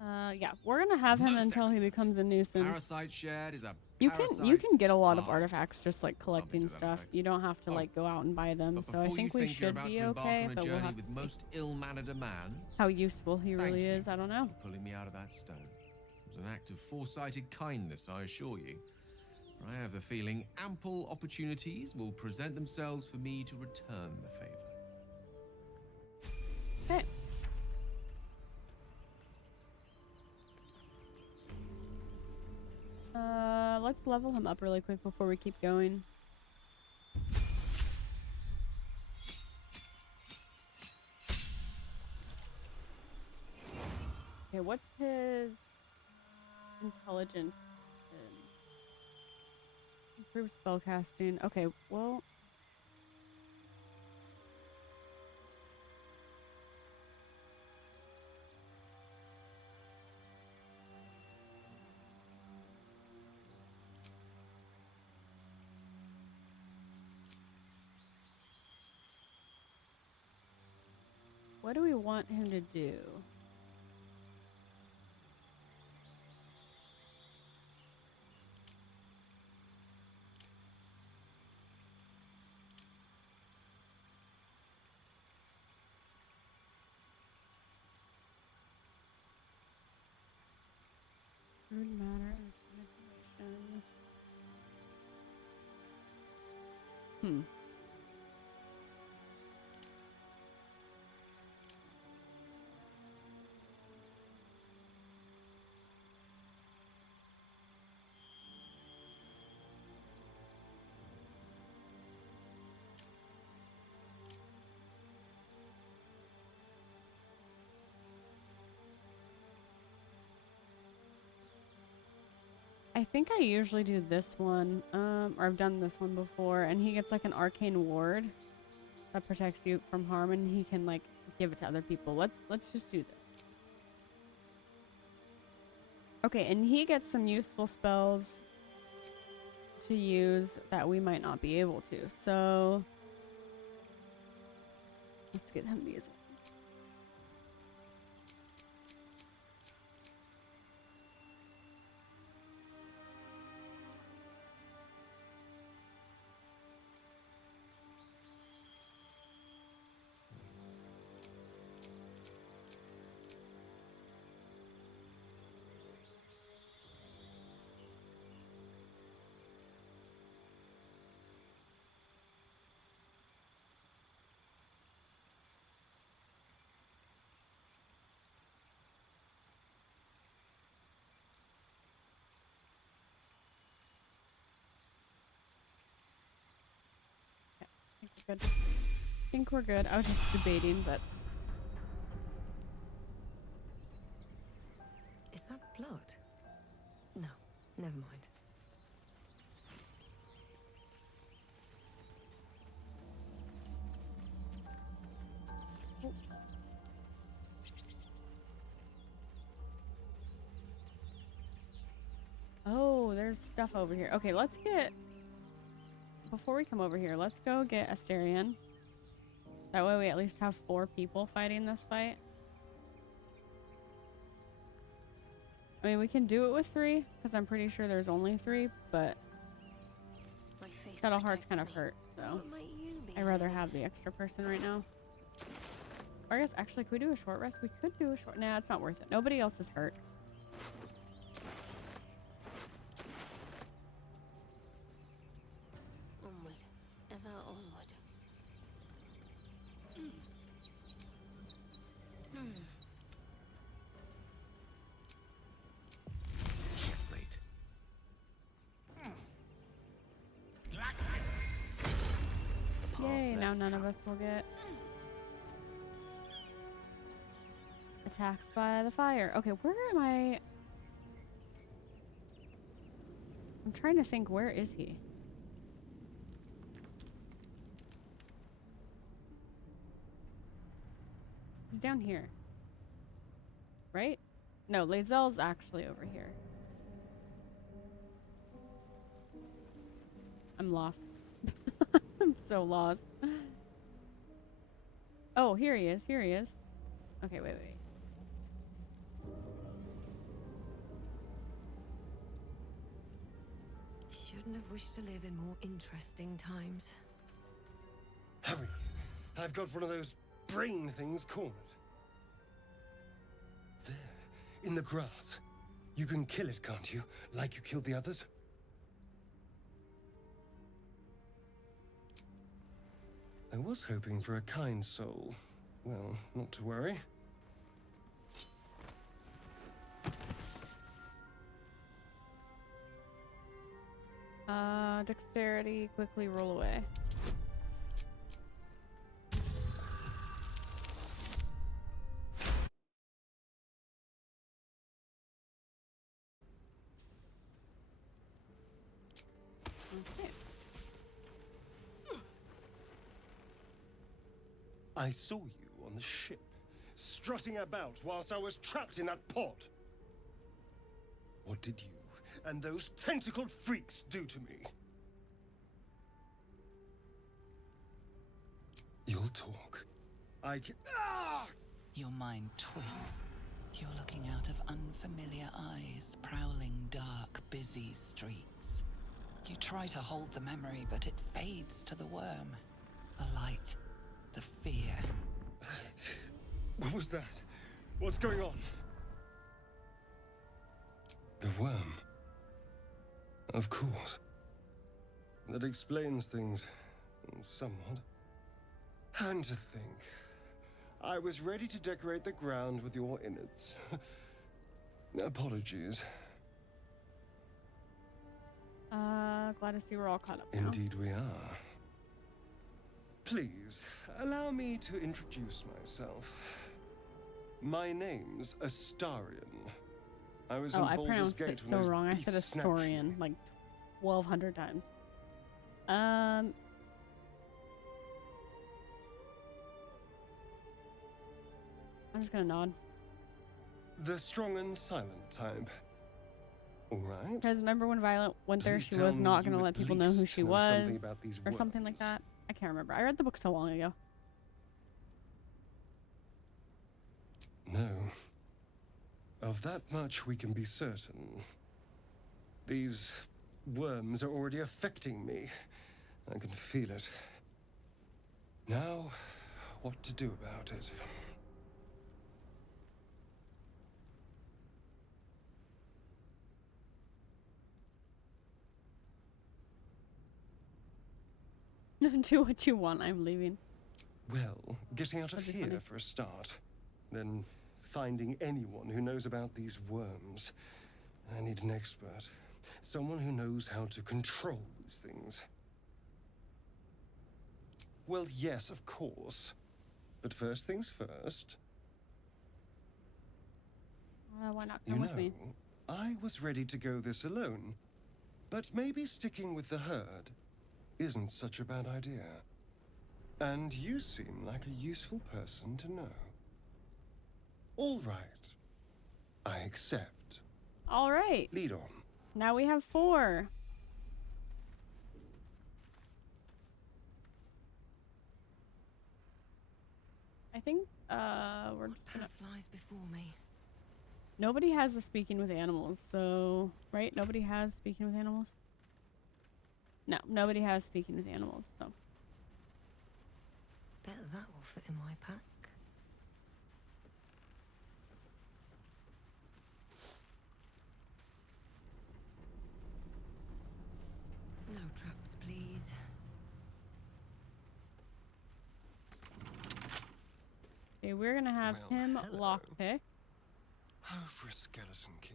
Yeah, we're gonna have him until he becomes a nuisance. Parasite shared is a you can get a lot of artifacts just like collecting stuff. You don't have to like go out and buy them. So I think we should be okay, but we'll have to see most ill-mannered a man. How useful he really is. I don't know. For pulling me out of that stone. It was an act of foresighted kindness, I assure you. For I have the feeling ample opportunities will present themselves for me to return the favor. Okay. Let's level him up really quick before we keep going. Okay, what's his intelligence? Improve spellcasting. Okay, well. What do we want him to do? Rude matter and manipulation. I think I usually do this one, or I've done this one before, and he gets like an arcane ward that protects you from harm, and he can like give it to other people. Let's just do this. Okay, and he gets some useful spells to use that we might not be able to. So let's get him these ones. Good. I think we're good. I was just debating, but Is that blood? No, never mind. oh, there's stuff over here. Okay, let's get. Before we come over here, let's go get Asterion. That way we at least have 4 people fighting this fight. I mean, we can do it with 3, because I'm pretty sure there's only 3, but Shadow Heart's kind of hurt, so I'd rather have the extra person right now. Or I guess, actually, could we do a short rest? We could do a short... Nah, it's not worth it. Nobody else is hurt. Onward, ever onward. Checkmate. Yay, now none of us will get attacked by the fire. Okay, where am I? I'm trying to think, where is he? He's down here. Right? No, Lae'zel's actually over here. I'm lost. I'm so lost. Oh, here he is. Here he is. Okay, wait. Shouldn't have wished to live in more interesting times. Hurry! I've got one of those brain things cornered. There, in the grass. You can kill it, can't you? Like you killed the others? I was hoping for a kind soul. Well, not to worry. Dexterity, quickly roll away. Okay. I saw you on the ship, strutting about whilst I was trapped in that pod. What did you and those tentacled freaks do to me? You'll talk. I can... Ah! Your mind twists. You're looking out of unfamiliar eyes, prowling dark, busy streets. You try to hold the memory, but it fades to the worm. The light, the fear. What was that? What's going on? The worm. Of course. That explains things somewhat. And to think, I was ready to decorate the ground with your innards. Apologies. Glad to see we're all caught up now. Indeed we are. Please, allow me to introduce myself. My name's Astarion. I was in I Baldur's pronounced Gate it when so those wrong. I said beasts snatched Astorian me. like 1,200 times. I'm just gonna nod. The strong and silent type. All right. Because remember when Violet went there, Please she tell was me not you going to at let people know who least she know was, something about these or something like worms. that. I can't remember. I read the book so long ago. No. Of that much we can be certain. These worms are already affecting me. I can feel it. Now, what to do about it? Do what you want. I'm leaving. Well, getting out of That'd be here funny. for a start. Then finding anyone who knows about these worms. I need an expert. Someone who knows how to control these things. Well, yes, of course. But first things first. Why not You come know, with me? I was ready to go this alone. But maybe sticking with the herd isn't such a bad idea. And you seem like a useful person to know. All right. I accept. All right. Lead on. Now we have 4. I think we're just gonna... flies before me. Nobody has the speaking with animals, so right? Nobody has speaking with animals. No, nobody has speaking with animals, so. Bet that will fit in my pack. No traps, please. Okay, we're gonna have Well, him hello. lockpick. Oh, for a skeleton key.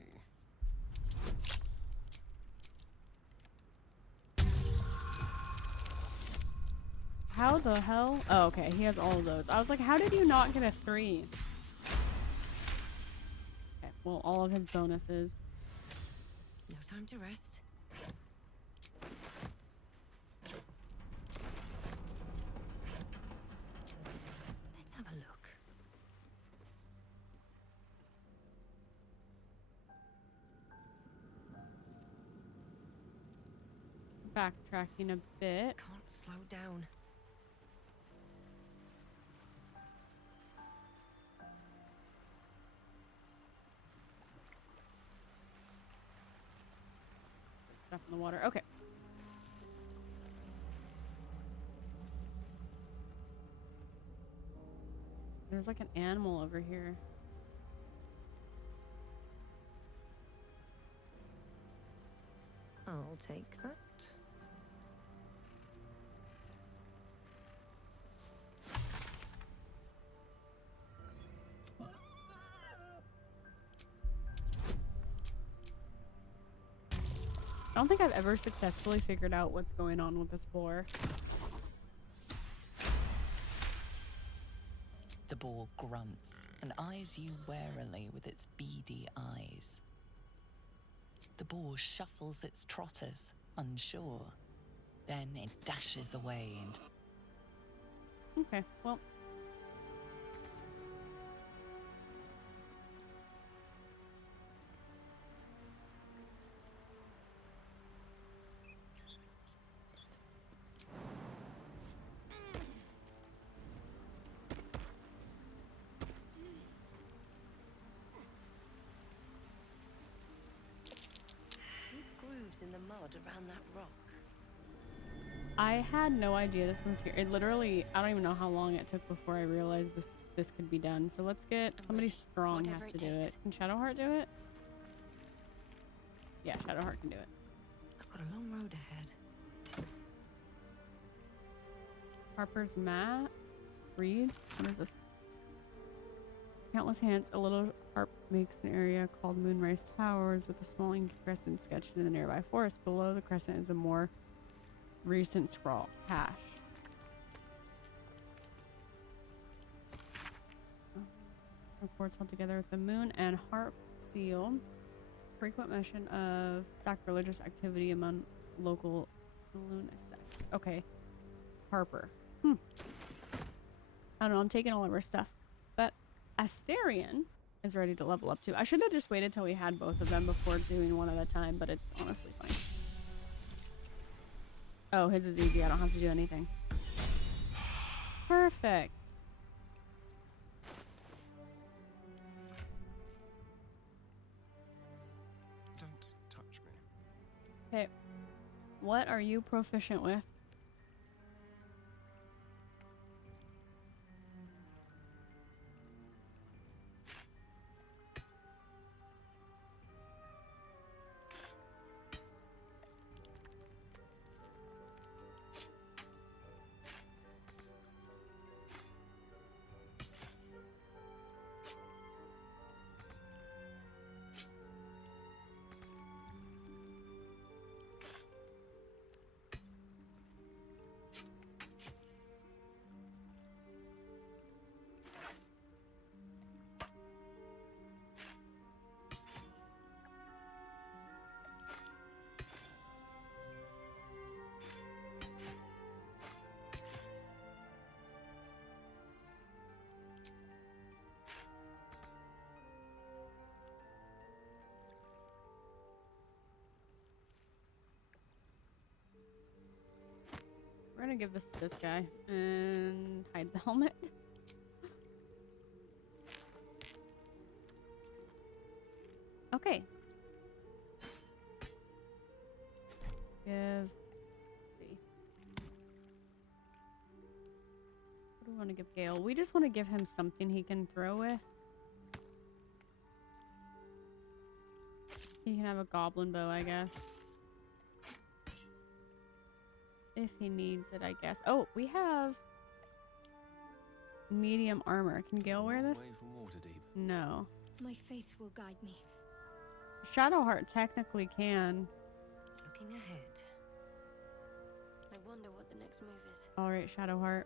How the hell? Oh, okay, he has all of those. I was like, how did you not get a 3? Okay, well, all of his bonuses. No time to rest. Let's have a look. Backtracking a bit. Can't slow down. Stuff in the water. Okay. There's like an animal over here. I'll take that. I don't think I've ever successfully figured out what's going on with this boar. The boar grunts and eyes you warily with its beady eyes. The boar shuffles its trotters, unsure. Then it dashes away and... Okay, well. Deep grooves in the mud around that rock. I had no idea this was here. It literally, I don't even know how long it took before I realized this could be done. So let's get somebody strong has to do it. Can Shadowheart do it? Yeah, Shadowheart can do it. I've got a long road ahead. Harper's Mat. Read. What is this? Countless hands. A little harp makes an area called Moonrise Towers with a small ink crescent sketched in the nearby forest. Below the crescent is a more recent scrawl. Cache. Reports held together with the moon and harp seal. Frequent mention of sacrilegious activity among local saloon sects. Okay. Harper. I don't know, I'm taking all of her stuff. But Asterion is ready to level up too. I should have just waited till we had both of them before doing one at a time, but it's honestly fine. Oh, his is easy. I don't have to do anything. Perfect. Don't touch me. Okay. What are you proficient with? We're gonna give this to this guy and hide the helmet. Okay. Let's see. What do we want to give Gale? We just want to give him something he can throw with. He can have a goblin bow, I guess. If he needs it, I guess. Oh, we have medium armor. Can Gale wear this? No. My faith will guide me. Shadowheart technically can. Looking ahead. I wonder what the next move is. Alright, Shadowheart.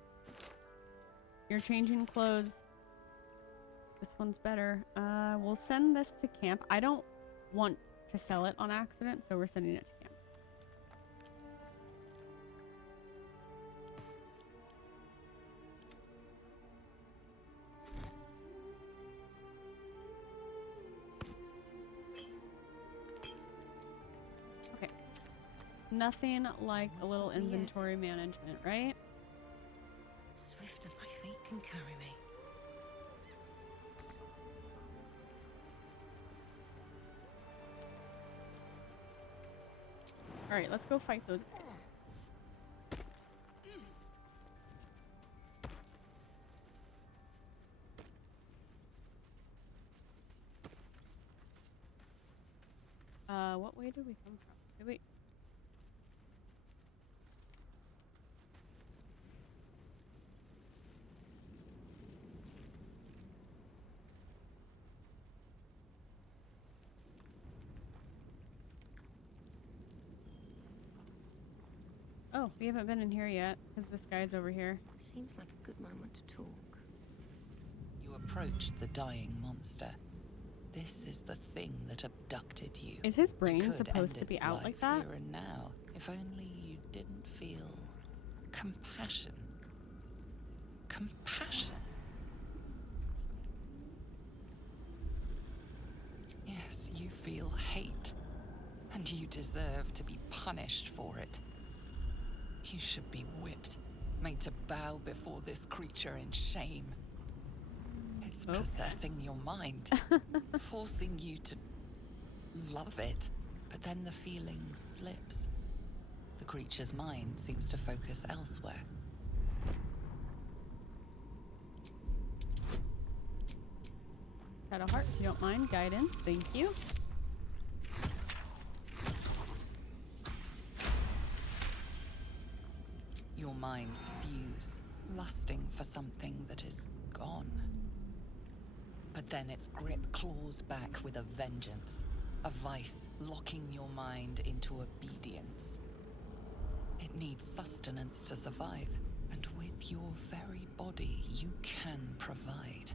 You're changing clothes. This one's better. We'll send this to camp. I don't want to sell it on accident, so we're sending it to camp. Nothing like a little inventory management, right? Swift as my feet can carry me. Alright, let's go fight those guys. What way did we come from? Did we... Oh, we haven't been in here yet, because this guy's over here. Seems like a good moment to talk. You approach the dying monster. This is the thing that abducted you. Is his brain You could supposed end to be its out life like that? Here and now, if only you didn't feel compassion. Compassion. Yes, you feel hate, and you deserve to be punished for it. You should be whipped, made to bow before this creature in shame. It's possessing your mind, forcing you to love it, but then the feeling slips. The creature's mind seems to focus elsewhere. Shadowheart, if you don't mind, guidance, thank you. Your minds fuse, lusting for something that is gone. But then its grip claws back with a vengeance, a vice locking your mind into obedience. It needs sustenance to survive, and with your very body, you can provide.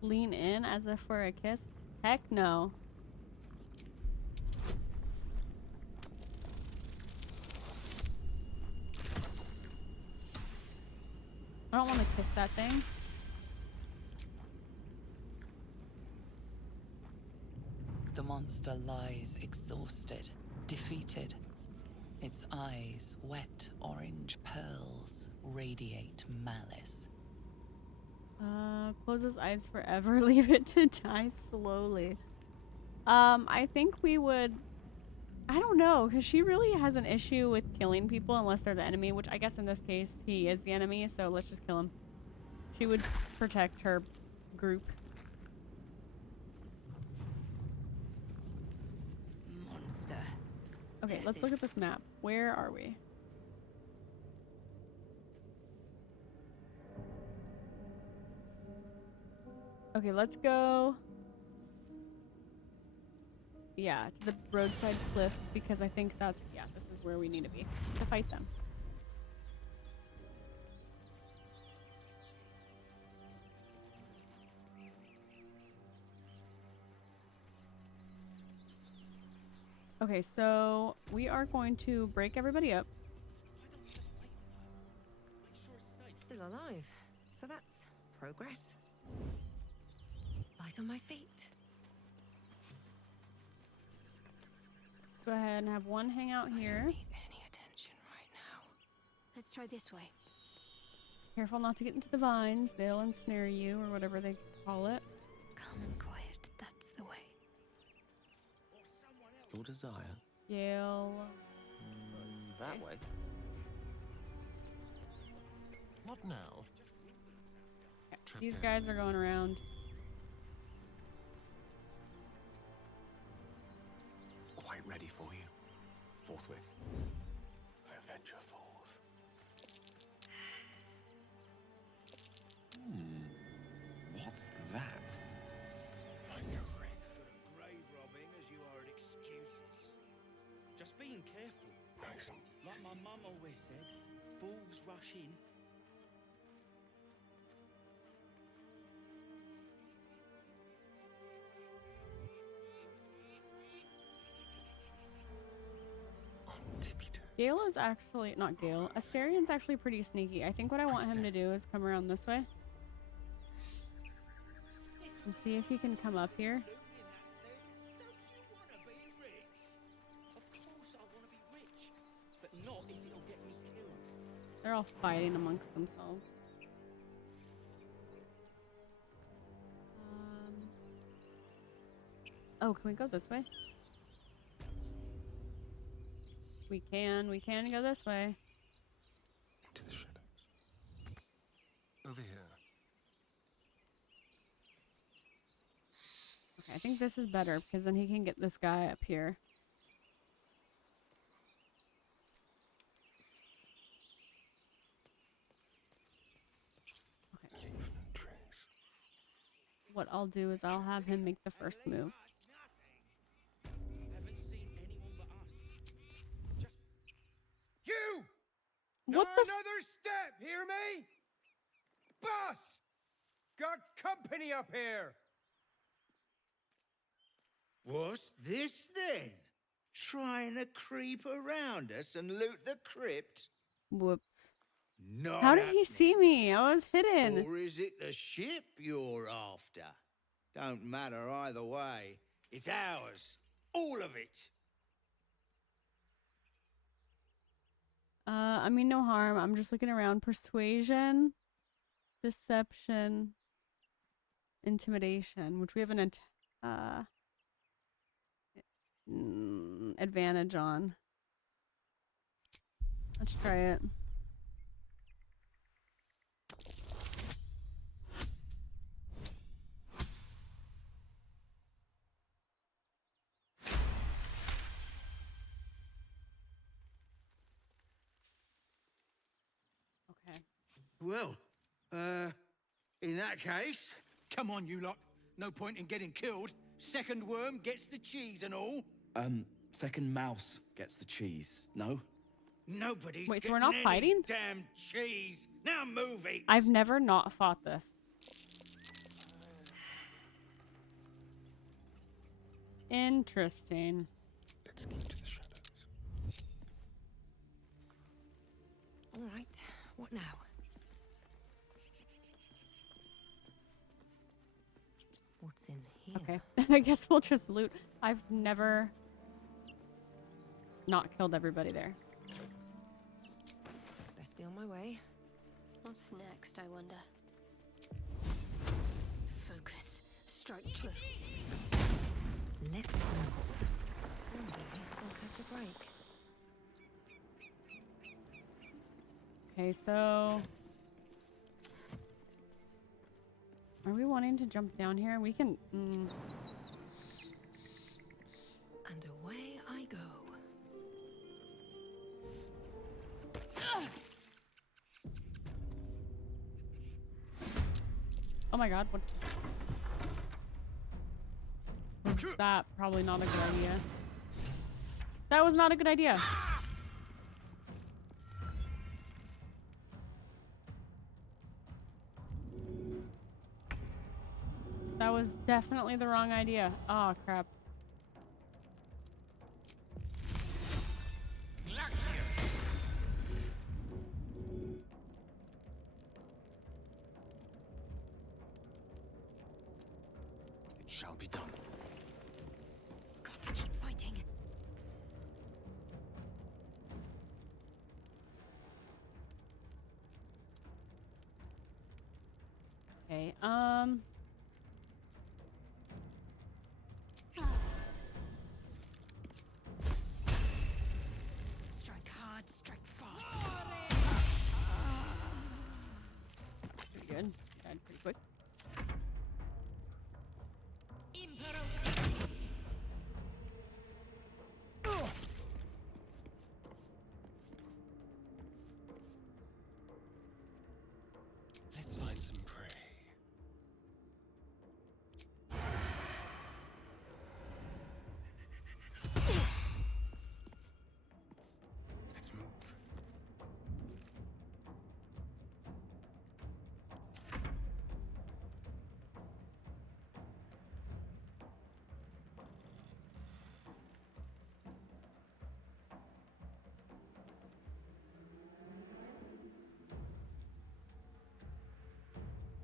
Lean in as if for a kiss? Heck no. I don't want to kiss that thing. The monster lies exhausted, defeated. Its eyes, wet orange pearls, radiate malice. Close those eyes forever. Leave it to die slowly. I think we would... I don't know, because she really has an issue with killing people unless they're the enemy, which I guess in this case, he is the enemy, so let's just kill him. She would protect her group. Monster. Okay, let's look at this map. Where are we? Okay, let's go. Yeah, to the roadside cliffs because I think that's, yeah, this is where we need to be to fight them. Okay, so we are going to break everybody up. Still alive. So that's progress. Light on my feet. Go ahead and have one hang out here. I don't need any attention right now. Let's try this way. Careful not to get into the vines. They'll ensnare you or whatever they call it. Calm and quiet. That's the way. Your desire? Gale. That way. What now? These guys are going around. Quite ready for you. Forthwith. I venture forth. What's that? Like a wreath for a grave robbing as you are excuses. Just being careful. Nice. Like my mum always said, fools rush in. Gale is actually, not Gale, Asterian's actually pretty sneaky. I think what I want him to do is come around this way. And see if he can come up here. They're all fighting amongst themselves. Oh, can we go this way? We can go this way. Into the shadows. Over here. Okay, I think this is better because then he can get this guy up here. Okay. Leave no trace. What I'll do is I'll have him make the first move. You! What Not the another step, hear me? Boss! Got company up here! What's this then? Trying to creep around us and loot the crypt? Whoops. Not How did he happening. see me? I was hidden. Or is it the ship you're after? Don't matter either way. It's ours. All of it. I mean, no harm. I'm just looking around. Persuasion, deception, intimidation, which we have an advantage on. Let's try it. Okay. Well, in that case, come on, you lot. No point in getting killed. Second worm gets the cheese and all. Second mouse gets the cheese. No? Nobody's Wait, so getting we're not any fighting? damn cheese. Now move it. I've never not fought this. Interesting. Let's keep to the shadows. All right, what now? What's in in here. Okay, I guess we'll just loot. I've never not killed everybody there. Best be on my way. What's next, I wonder? Focus. Strike true. Let's move. Maybe I'll catch a break. Okay, so are we wanting to jump down here? We can. And away I go. Oh my god, what was that? Probably not a good idea. That was not a good idea. That was definitely the wrong idea. Oh crap. It shall be done. Got to keep fighting. Okay, Strike hard, strike fast. pretty good. Died pretty quick. Let's find some prey. Let's move.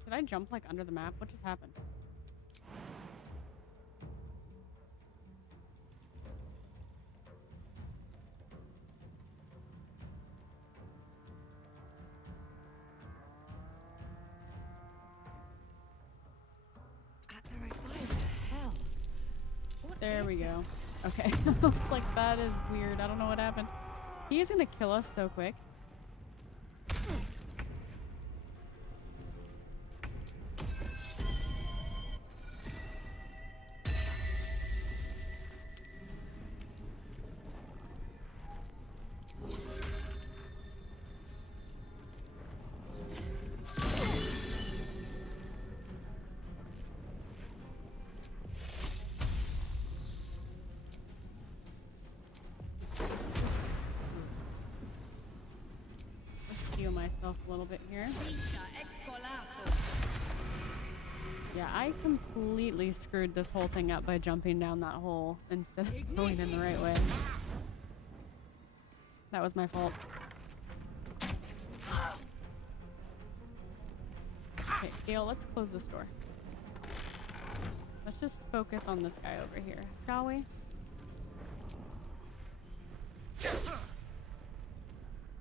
Did I jump like under the map? What just happened? At the right by the hell. What There is we that? go. Okay. I was like, that is weird. I don't know what happened. He's gonna kill us so quick. Heal myself a little bit here. Yeah, I completely screwed this whole thing up by jumping down that hole instead of going in the right way. That was my fault. Okay, Gale, let's close this door. Let's just focus on this guy over here, shall we?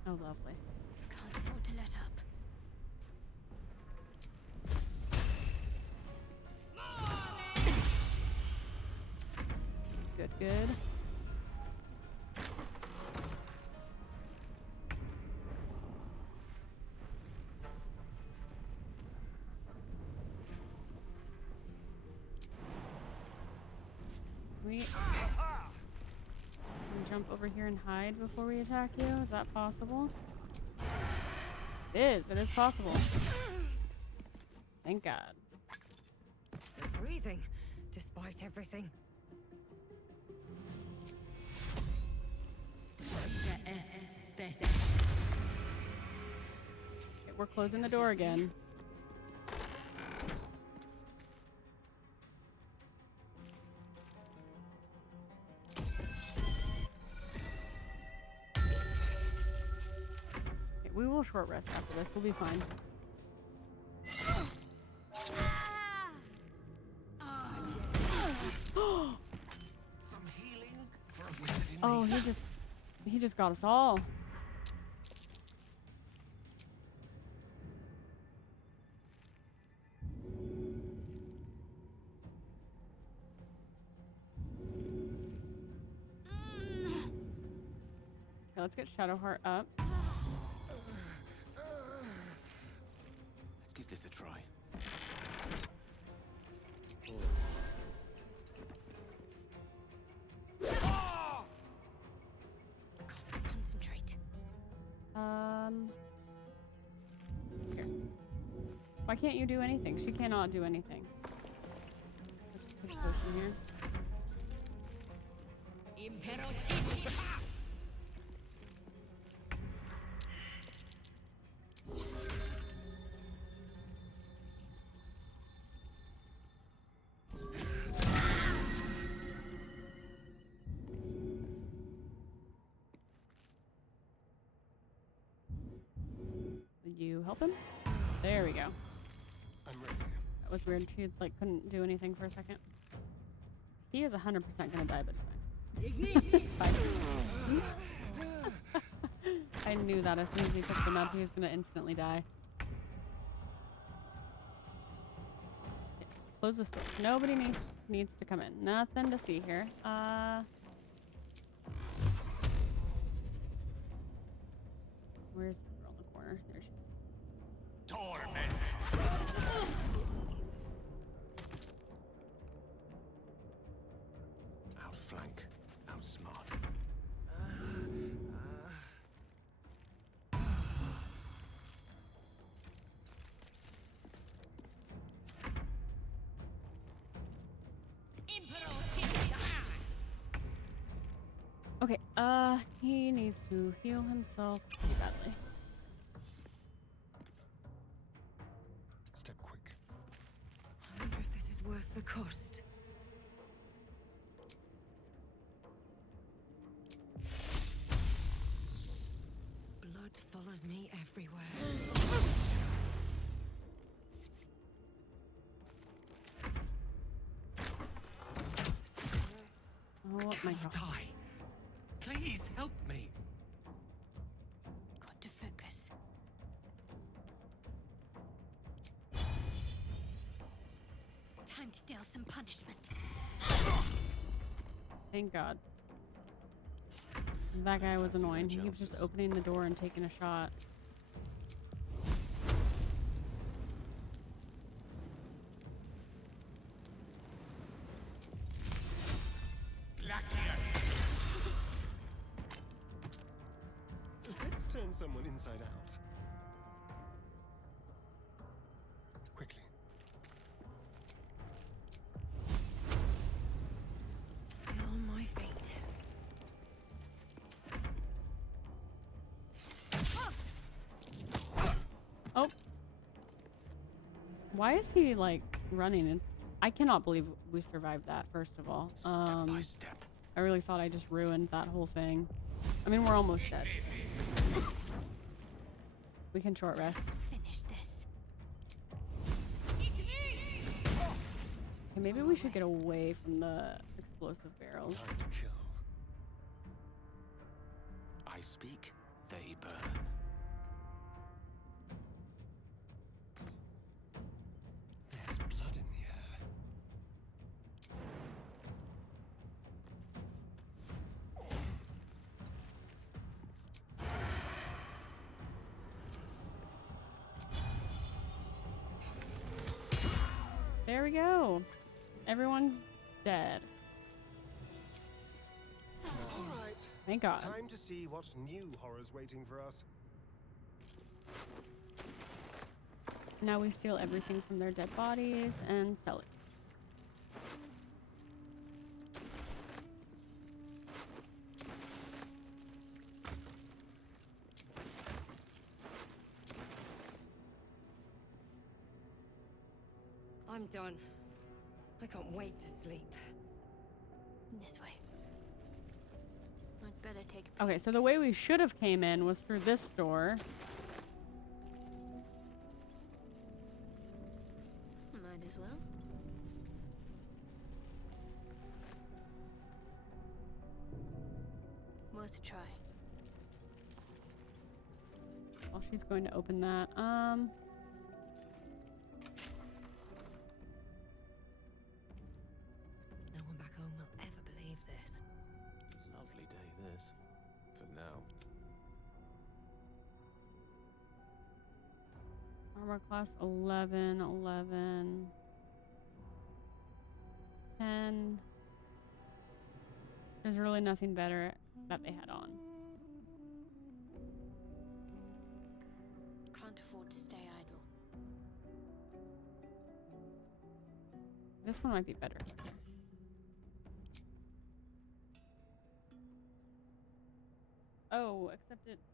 Oh, lovely. Can't afford to let up. Good, good. We can jump over here and hide before we attack you. Is that possible? It is. It is possible. Thank God. Still breathing, despite everything. Okay, we're closing the door again. Okay, we will short rest after this. We'll be fine. Oh, he just got us all. Okay, let's get Shadowheart up. Let's give this a try. Concentrate. Here. Why can't you do anything? She cannot do anything. Let's just put a potion here. Did you help him? There we go. I'm ready. That was weird. She like couldn't do anything for a second. He is 100% gonna die, but it's fine. I knew that as soon as he picked him up, he was gonna instantly die. Okay, just close this door. Nobody needs to come in. Nothing to see here. Where's this girl in the corner? There she is. Torment. Outflank, outsmart. Okay, he needs to heal himself pretty badly. Step quick. I wonder if this is worth the cost. Blood follows me everywhere. Oh my god. Die. Please help me. Got to focus. Time to deal some punishment. Thank God. That guy was annoying. He was just opening the door and taking a shot. Let's turn someone inside out. Quickly. Still on my feet. Oh. Why is he like running? I cannot believe we survived that, first of all. Step by step. I really thought I just ruined that whole thing. I mean, we're almost dead. We can short rest. Finish this. Okay, maybe we should get away from the explosive barrels. Time to kill. I speak, they burn. There's blood in the air. There we go. Everyone's dead. All right. Thank God. Time to see what new horrors waiting for us. Now we steal everything from their dead bodies and sell it. I'm done. I can't wait to sleep. This way. I'd better take a Okay, so the way we should have came in was through this door. Might as well. worth a try. Well, she's going to open that. No one back home will ever believe this. Lovely day, this. For now. Armor class 11, 11, 10. There's really nothing better that they had on. Can't afford to stay idle. This one might be better. Oh, except it's...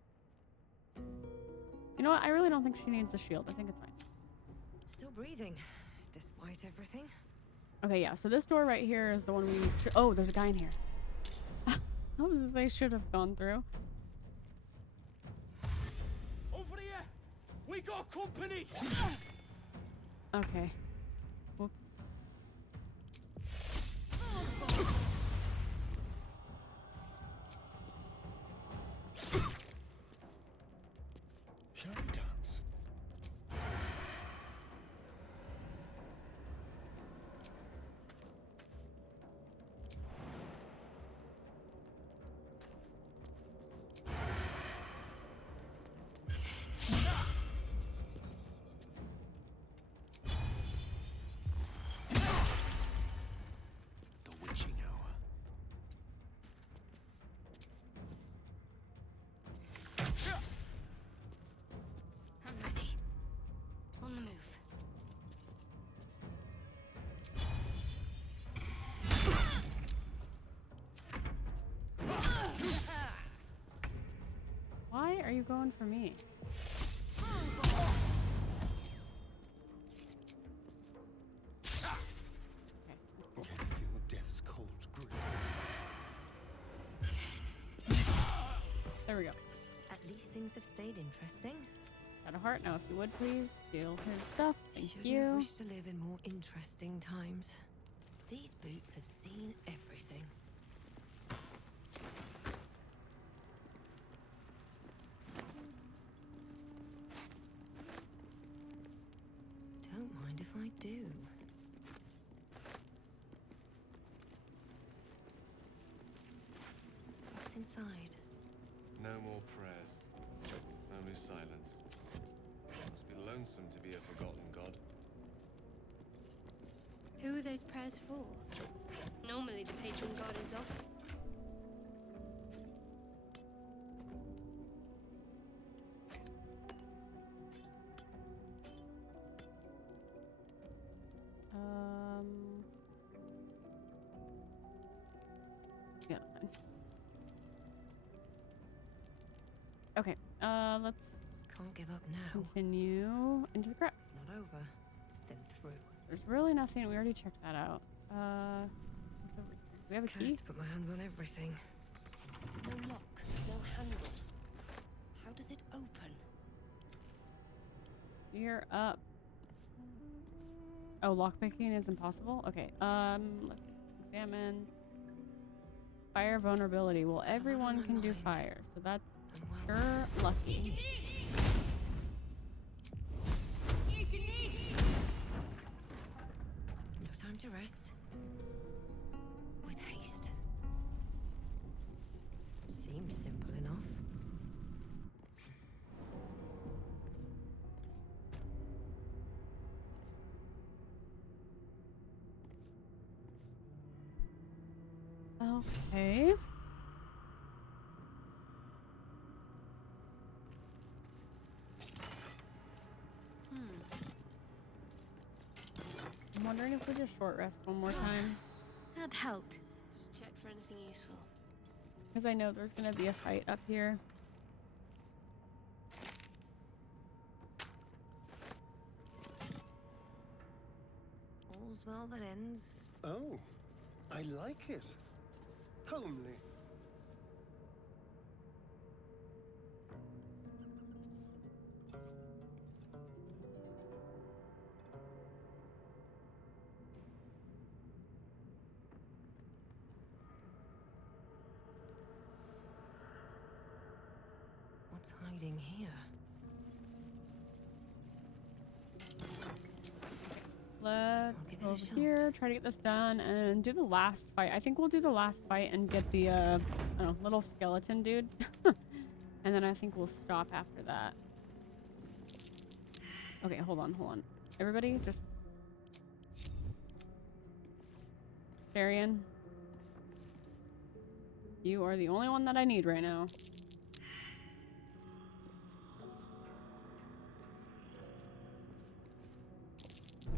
You know what? I really don't think she needs the shield. I think it's fine. Still breathing, despite everything. Okay, yeah. So this door right here is the one we... Oh, there's a guy in here. They should have gone through. Over here! We got company! Okay. Whoops. Shall we dance? The witching hour. I'm ready. On the move. Why are you going for me? Feel death's cold grip. There we go. At least things have stayed interesting. Got a heart now, if you would please. Steal his stuff. Thank Shouldn't you. have wished to live in more interesting times. These boots have seen everything. Don't mind if I do. What's inside? No more prayers. Only silence. Must be lonesome to be a forgotten god. Who are those prayers for? Normally the patron god is off. Yeah, that's fine. Okay, let's Can't give up now. continue into the crypt. If not over, then through. There's really nothing. We already checked that out. What's over here? Do we have a key? Cursed to put my hands on everything. No lock, no handle. How does it open? You're up. Oh, lockpicking is impossible? Okay, let's examine. Fire vulnerability. Well, everyone can do fire, so that's sure lucky. No time to rest. With haste. Seems simple enough. Okay. I'm wondering if we just short rest one more time. That helped. Just check for anything useful. Because I know there's going to be a fight up here. All's well that ends. Oh, I like it. Homely. What's hiding here? Let's go over here, try to get this done, and do the last fight. I think we'll do the last fight and get the, I don't know, little skeleton dude. And then I think we'll stop after that. Okay, hold on. Everybody, just... Therian. You are the only one that I need right now.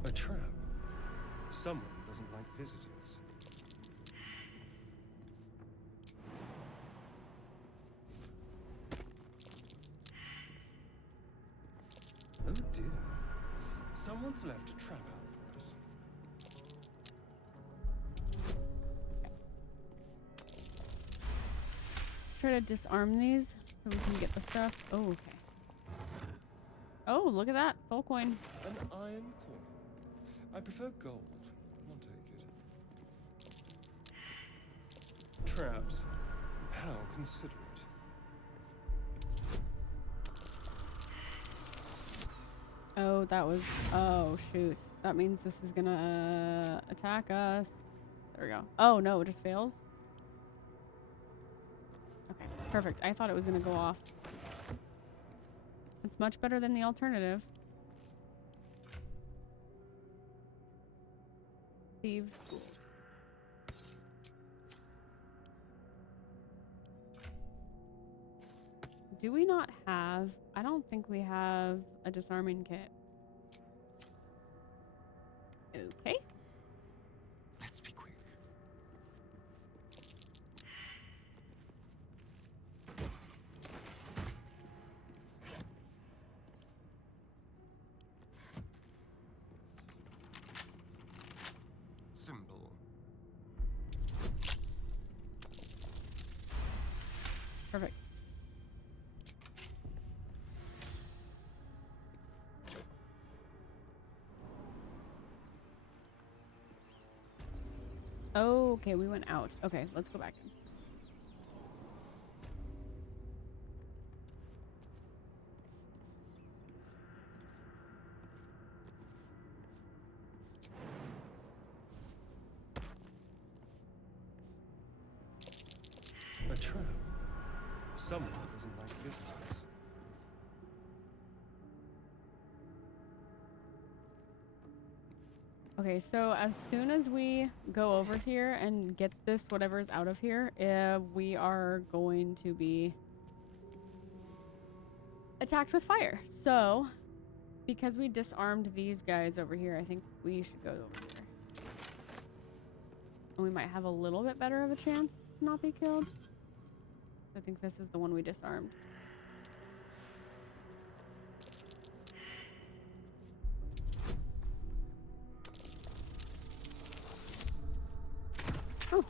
A trap. Someone doesn't like visitors. Oh dear. Someone's left a trap out for us. Try to disarm these so we can get the stuff. Oh, okay. Oh, look at that. Soul coin. An iron coin. I prefer gold. I'll take it. Traps. How considerate. Oh, that was... Oh, shoot. That means this is gonna attack us. There we go. Oh, no, it just fails? Okay, perfect. I thought it was gonna go off. It's much better than the alternative. Thieves. Do we not have... I don't think we have a disarming kit. Okay. Let's be quick. Simple. Perfect. Oh, okay, we went out. Okay, let's go back in. A trap. Someone doesn't like visitors. Okay, so as soon as we go over here and get this, whatever's out of here, we are going to be attacked with fire. So, because we disarmed these guys over here, I think we should go over here. And we might have a little bit better of a chance to not be killed. I think this is the one we disarmed. Oh.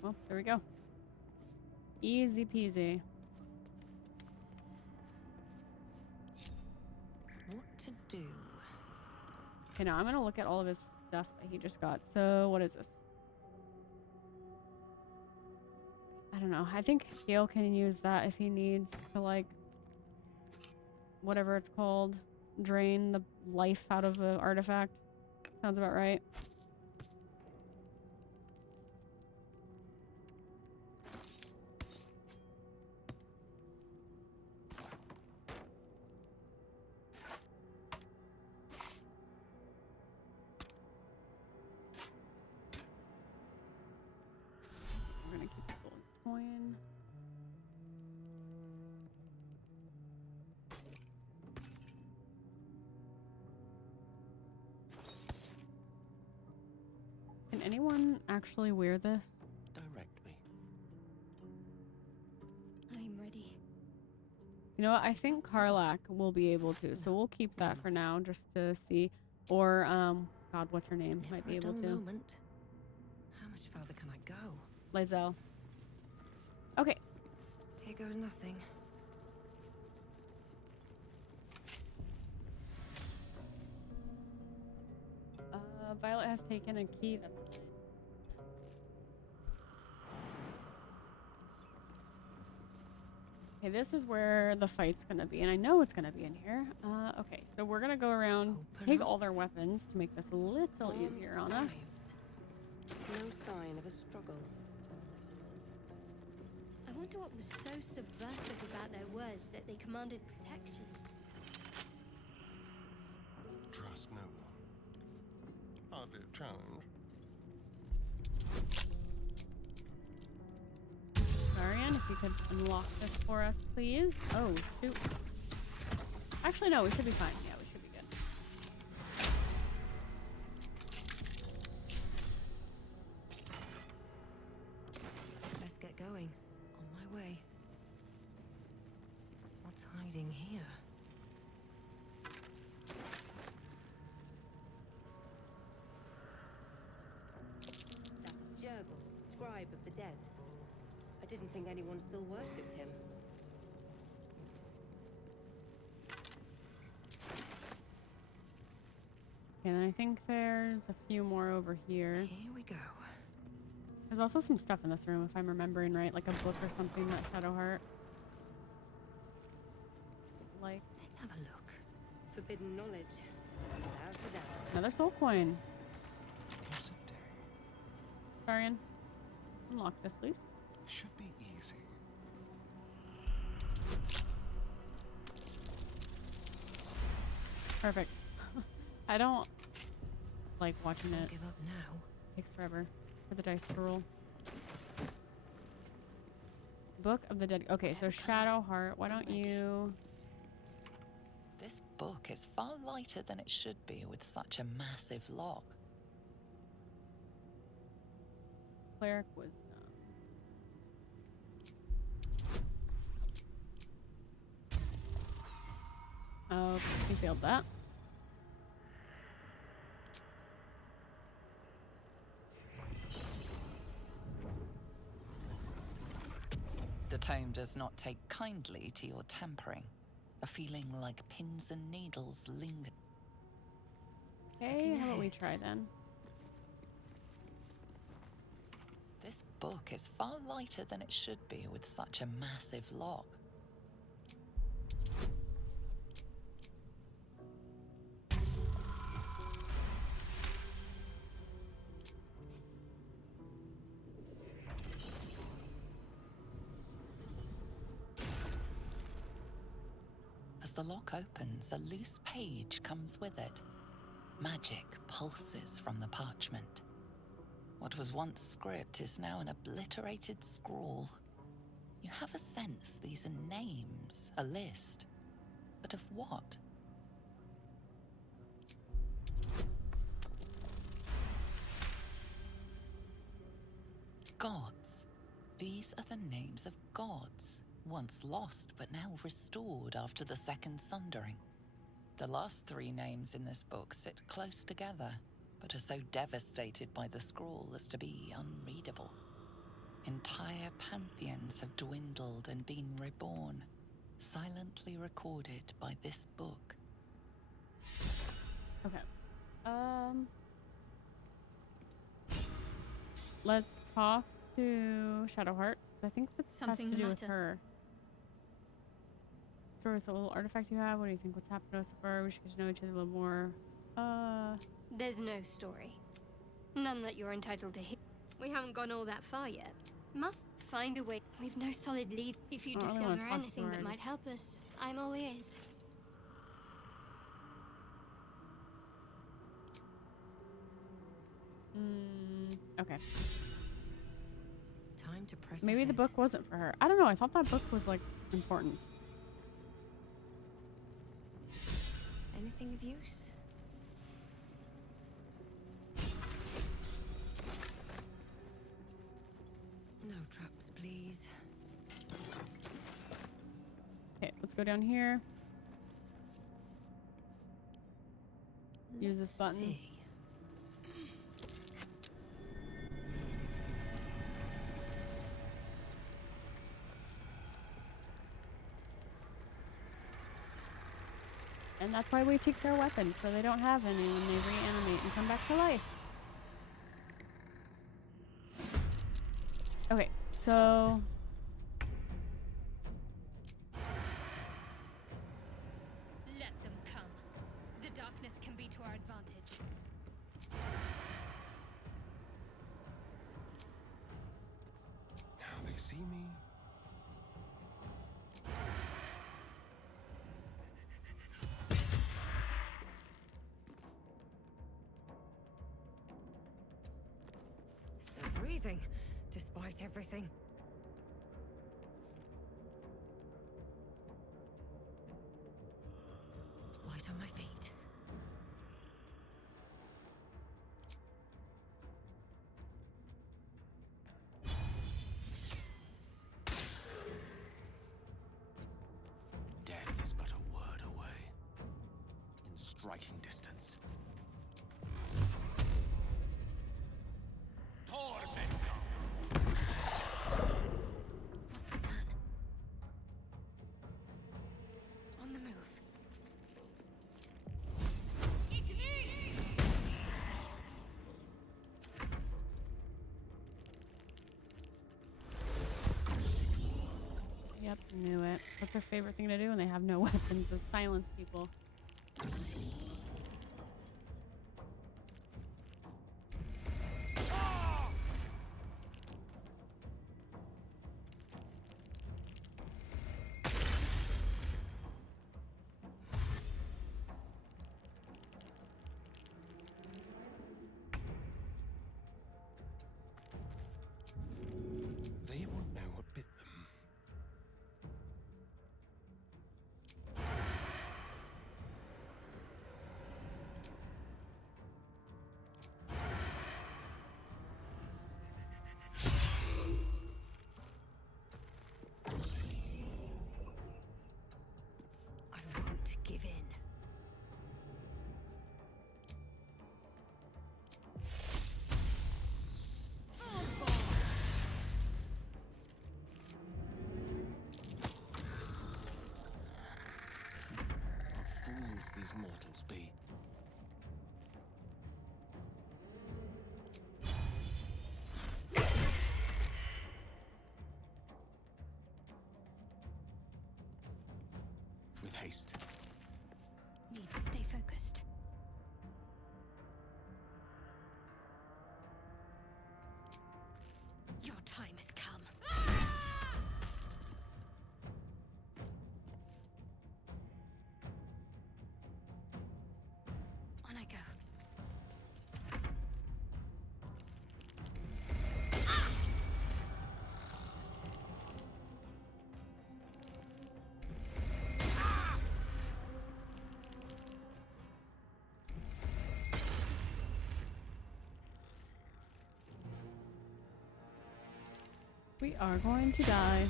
Well, there we go. Easy peasy. What to do? Okay, now I'm gonna look at all of his stuff that he just got. So, what is this? I don't know. I think Gale can use that if he needs to, like, whatever it's called, drain the life out of the artifact. Sounds about right. We're gonna keep this old coin. Can anyone actually wear this? Direct me. I'm ready. You know what? I think Karlak will be able to, so we'll keep that for now just to see. Or, God, what's her name? Might be able to. Moment. How much further can I go? Lae'zel. Okay. Here goes nothing. Violet has taken a key. That's really... Okay, this is where the fight's gonna be, and I know it's gonna be in here. Okay, so we're gonna go around, take all their weapons to make this a little easier on us. No sign of a struggle. I wonder what was so subversive about their words that they commanded protection. Trust no one. Hardly a challenge. Marian, if you could unlock this for us, please. Oh, shoot. Actually, no, we should be fine. Yeah, we should be good. Let's get going. On my way. What's hiding here? That's Jurgle, scribe of the dead. I didn't think anyone still worshipped him. And I think there's a few more over here. Here we go. There's also some stuff in this room, if I'm remembering right, like a book or something that Shadowheart. Like. Let's have a look. Forbidden knowledge. Without a doubt. Another soul coin. Darian, unlock this, please. Should be easy. Perfect. I don't like watching it. Give up now. Takes forever for the dice to roll. Book of the Dead. Okay, so Shadowheart, why don't you... This book is far lighter than it should be with such a massive lock. Cleric Wisdom. Oh, we failed that. The tome does not take kindly to your tampering. A feeling like pins and needles linger. Okay, how about we try then? This book is far lighter than it should be with such a massive lock. As the lock opens, a loose page comes with it. Magic pulses from the parchment. What was once script is now an obliterated scrawl. You have a sense these are names, a list. But of what? Gods. These are the names of gods, once lost but now restored after the Second Sundering. The last three names in this book sit close together, but are so devastated by the scrawl as to be unreadable. Entire pantheons have dwindled and been reborn, silently recorded by this book. Okay. Let's talk to Shadowheart. I think that's something has to do with her. Story with the little artifact you have. What do you think? What's happened to us so far? We should get to know each other a little more. There's no story. None that you're entitled to hear. We haven't gone all that far yet. Must find a way. We've no solid lead. If you discover anything that might help us, I'm all ears. Okay. Time to press Maybe ahead. the book wasn't for her. I don't know. I thought that book was like important. Anything of use? No traps, please. Okay, let's go down here. Use this button. See. And that's why we take their weapons, so they don't have any when they reanimate and come back to life. Okay, so... Let them come. The darkness can be to our advantage. Now they see me. Still breathing, despite everything. Light on my feet. Death is but a word away. In striking distance. On the move. Yep, knew it. What's their favorite thing to do when they have no weapons is silence people. They won't know what bit them. I won't give in. What fools these mortals be. With haste. Need to stay focused. Your time has come. On I go. We are going to die.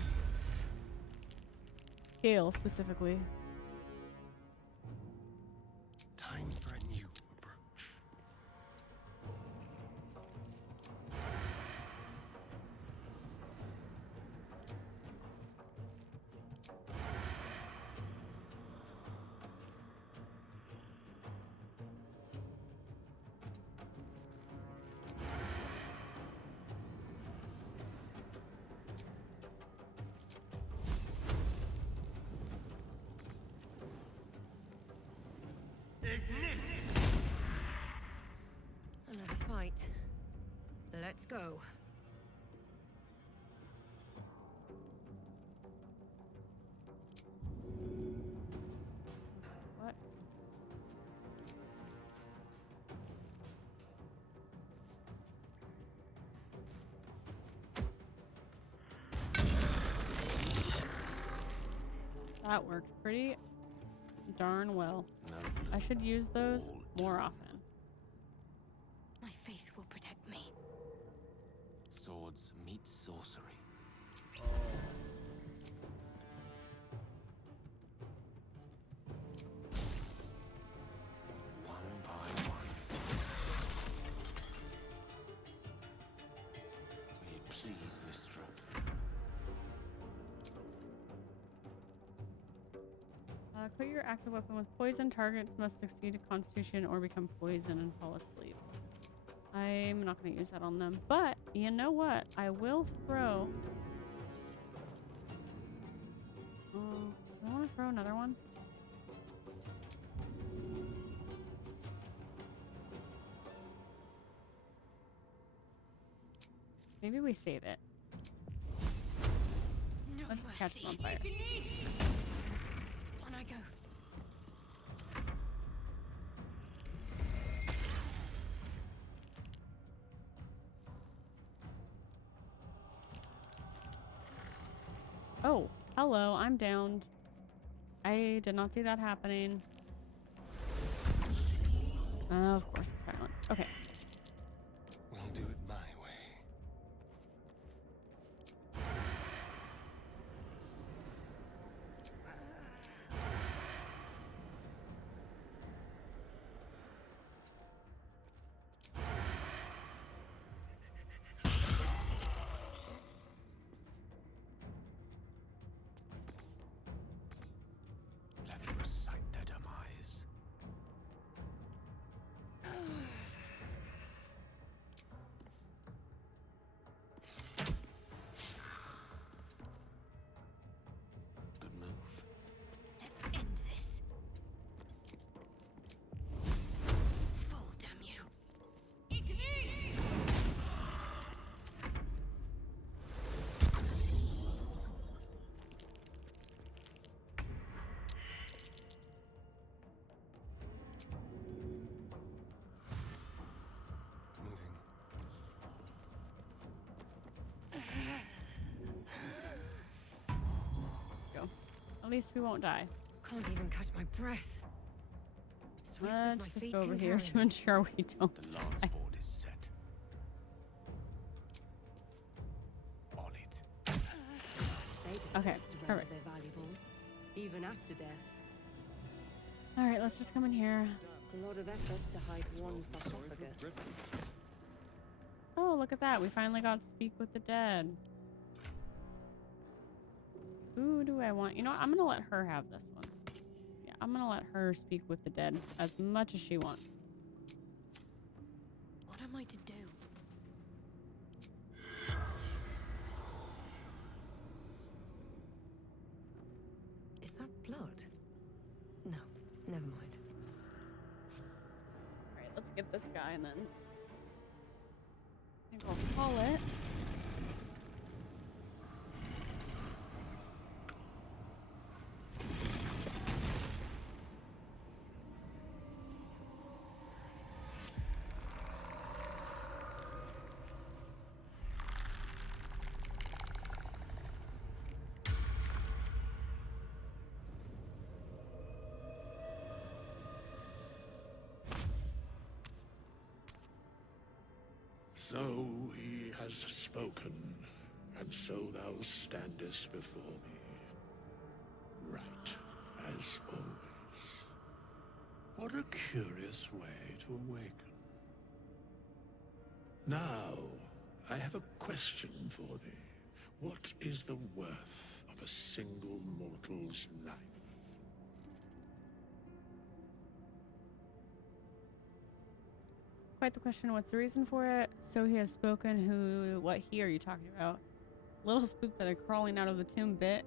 Gale, specifically. Time for a new approach. Another fight. Let's go. What? That worked pretty darn well. I should use those more often. My faith will protect me. Swords meet sorcery. One by one. May it please, Mistra. Coat your active weapon with poison. Targets must succeed to Constitution or become poisoned and fall asleep. I'm not going to use that on them. But, you know what? I will throw... do I want to throw another one? Maybe we save it. No Let's just catch them on fire. On I go. Oh, hello, I'm downed. I did not see that happening. Of course, silence. Okay. We'll do it my way. Let me recite their demise. Good move. Let's end this. Fall, damn you. Go. At least we won't die. Can't even catch my breath. Swift as Let's my just feet go over can here carry to me. ensure we don't The lance die. board is set. On it. They didn't Okay, want to surrender perfect. their valuables, even after death. Alright, let's just come in here. A lot of effort to hide one sarcophagus. Oh, look at that. We finally got to speak with the dead. Who do I want? You know what? I'm going to let her have this one. Yeah, I'm going to let her speak with the dead as much as she wants. What am I to do? Is that blood? No, never mind. Alright, let's get this guy and then I think I'll call it. So he has spoken, and so thou standest before me. Right, as always. What a curious way to awaken. Now, I have a question for thee. What is the worth of a single mortal's life? Quite the question. What's the reason for it? So he has spoken. Who? What he are you talking about? Little spook feather crawling out of the tomb bit.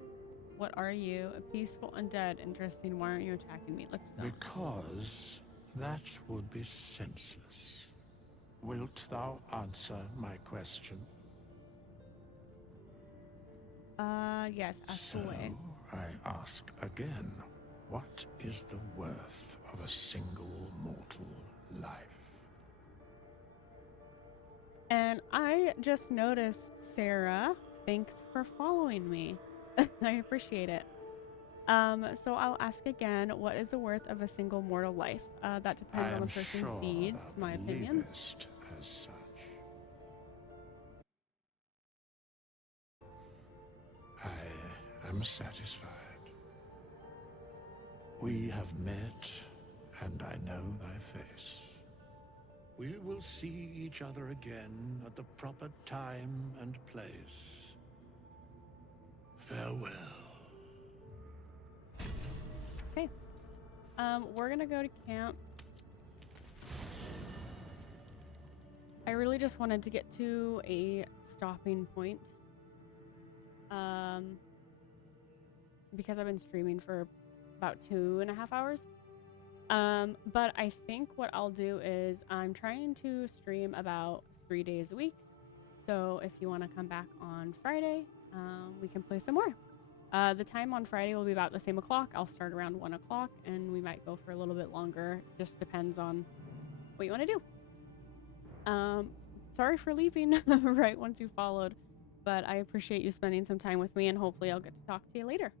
What are you? A peaceful undead. Interesting. Why aren't you attacking me? Let's go. Because that would be senseless. Wilt thou answer my question? Yes. Ask away. I ask again, what is the worth of a single mortal life? And I just noticed, Sarah, thanks for following me. I appreciate it. So I'll ask again, what is the worth of a single mortal life? That depends on the person's needs, is my opinion. As such. I am satisfied. We have met, and I know thy face. We will see each other again at the proper time and place. Farewell. Okay. We're gonna go to camp. I really just wanted to get to a stopping point. Because I've been streaming for about 2.5 hours. But I think what I'll do is I'm trying to stream about 3 days a week. So if you want to come back on Friday, we can play some more. The time on Friday will be about the same o'clock. I'll start around 1 o'clock and we might go for a little bit longer. Just depends on what you want to do. Sorry for leaving right once you followed, but I appreciate you spending some time with me and hopefully I'll get to talk to you later.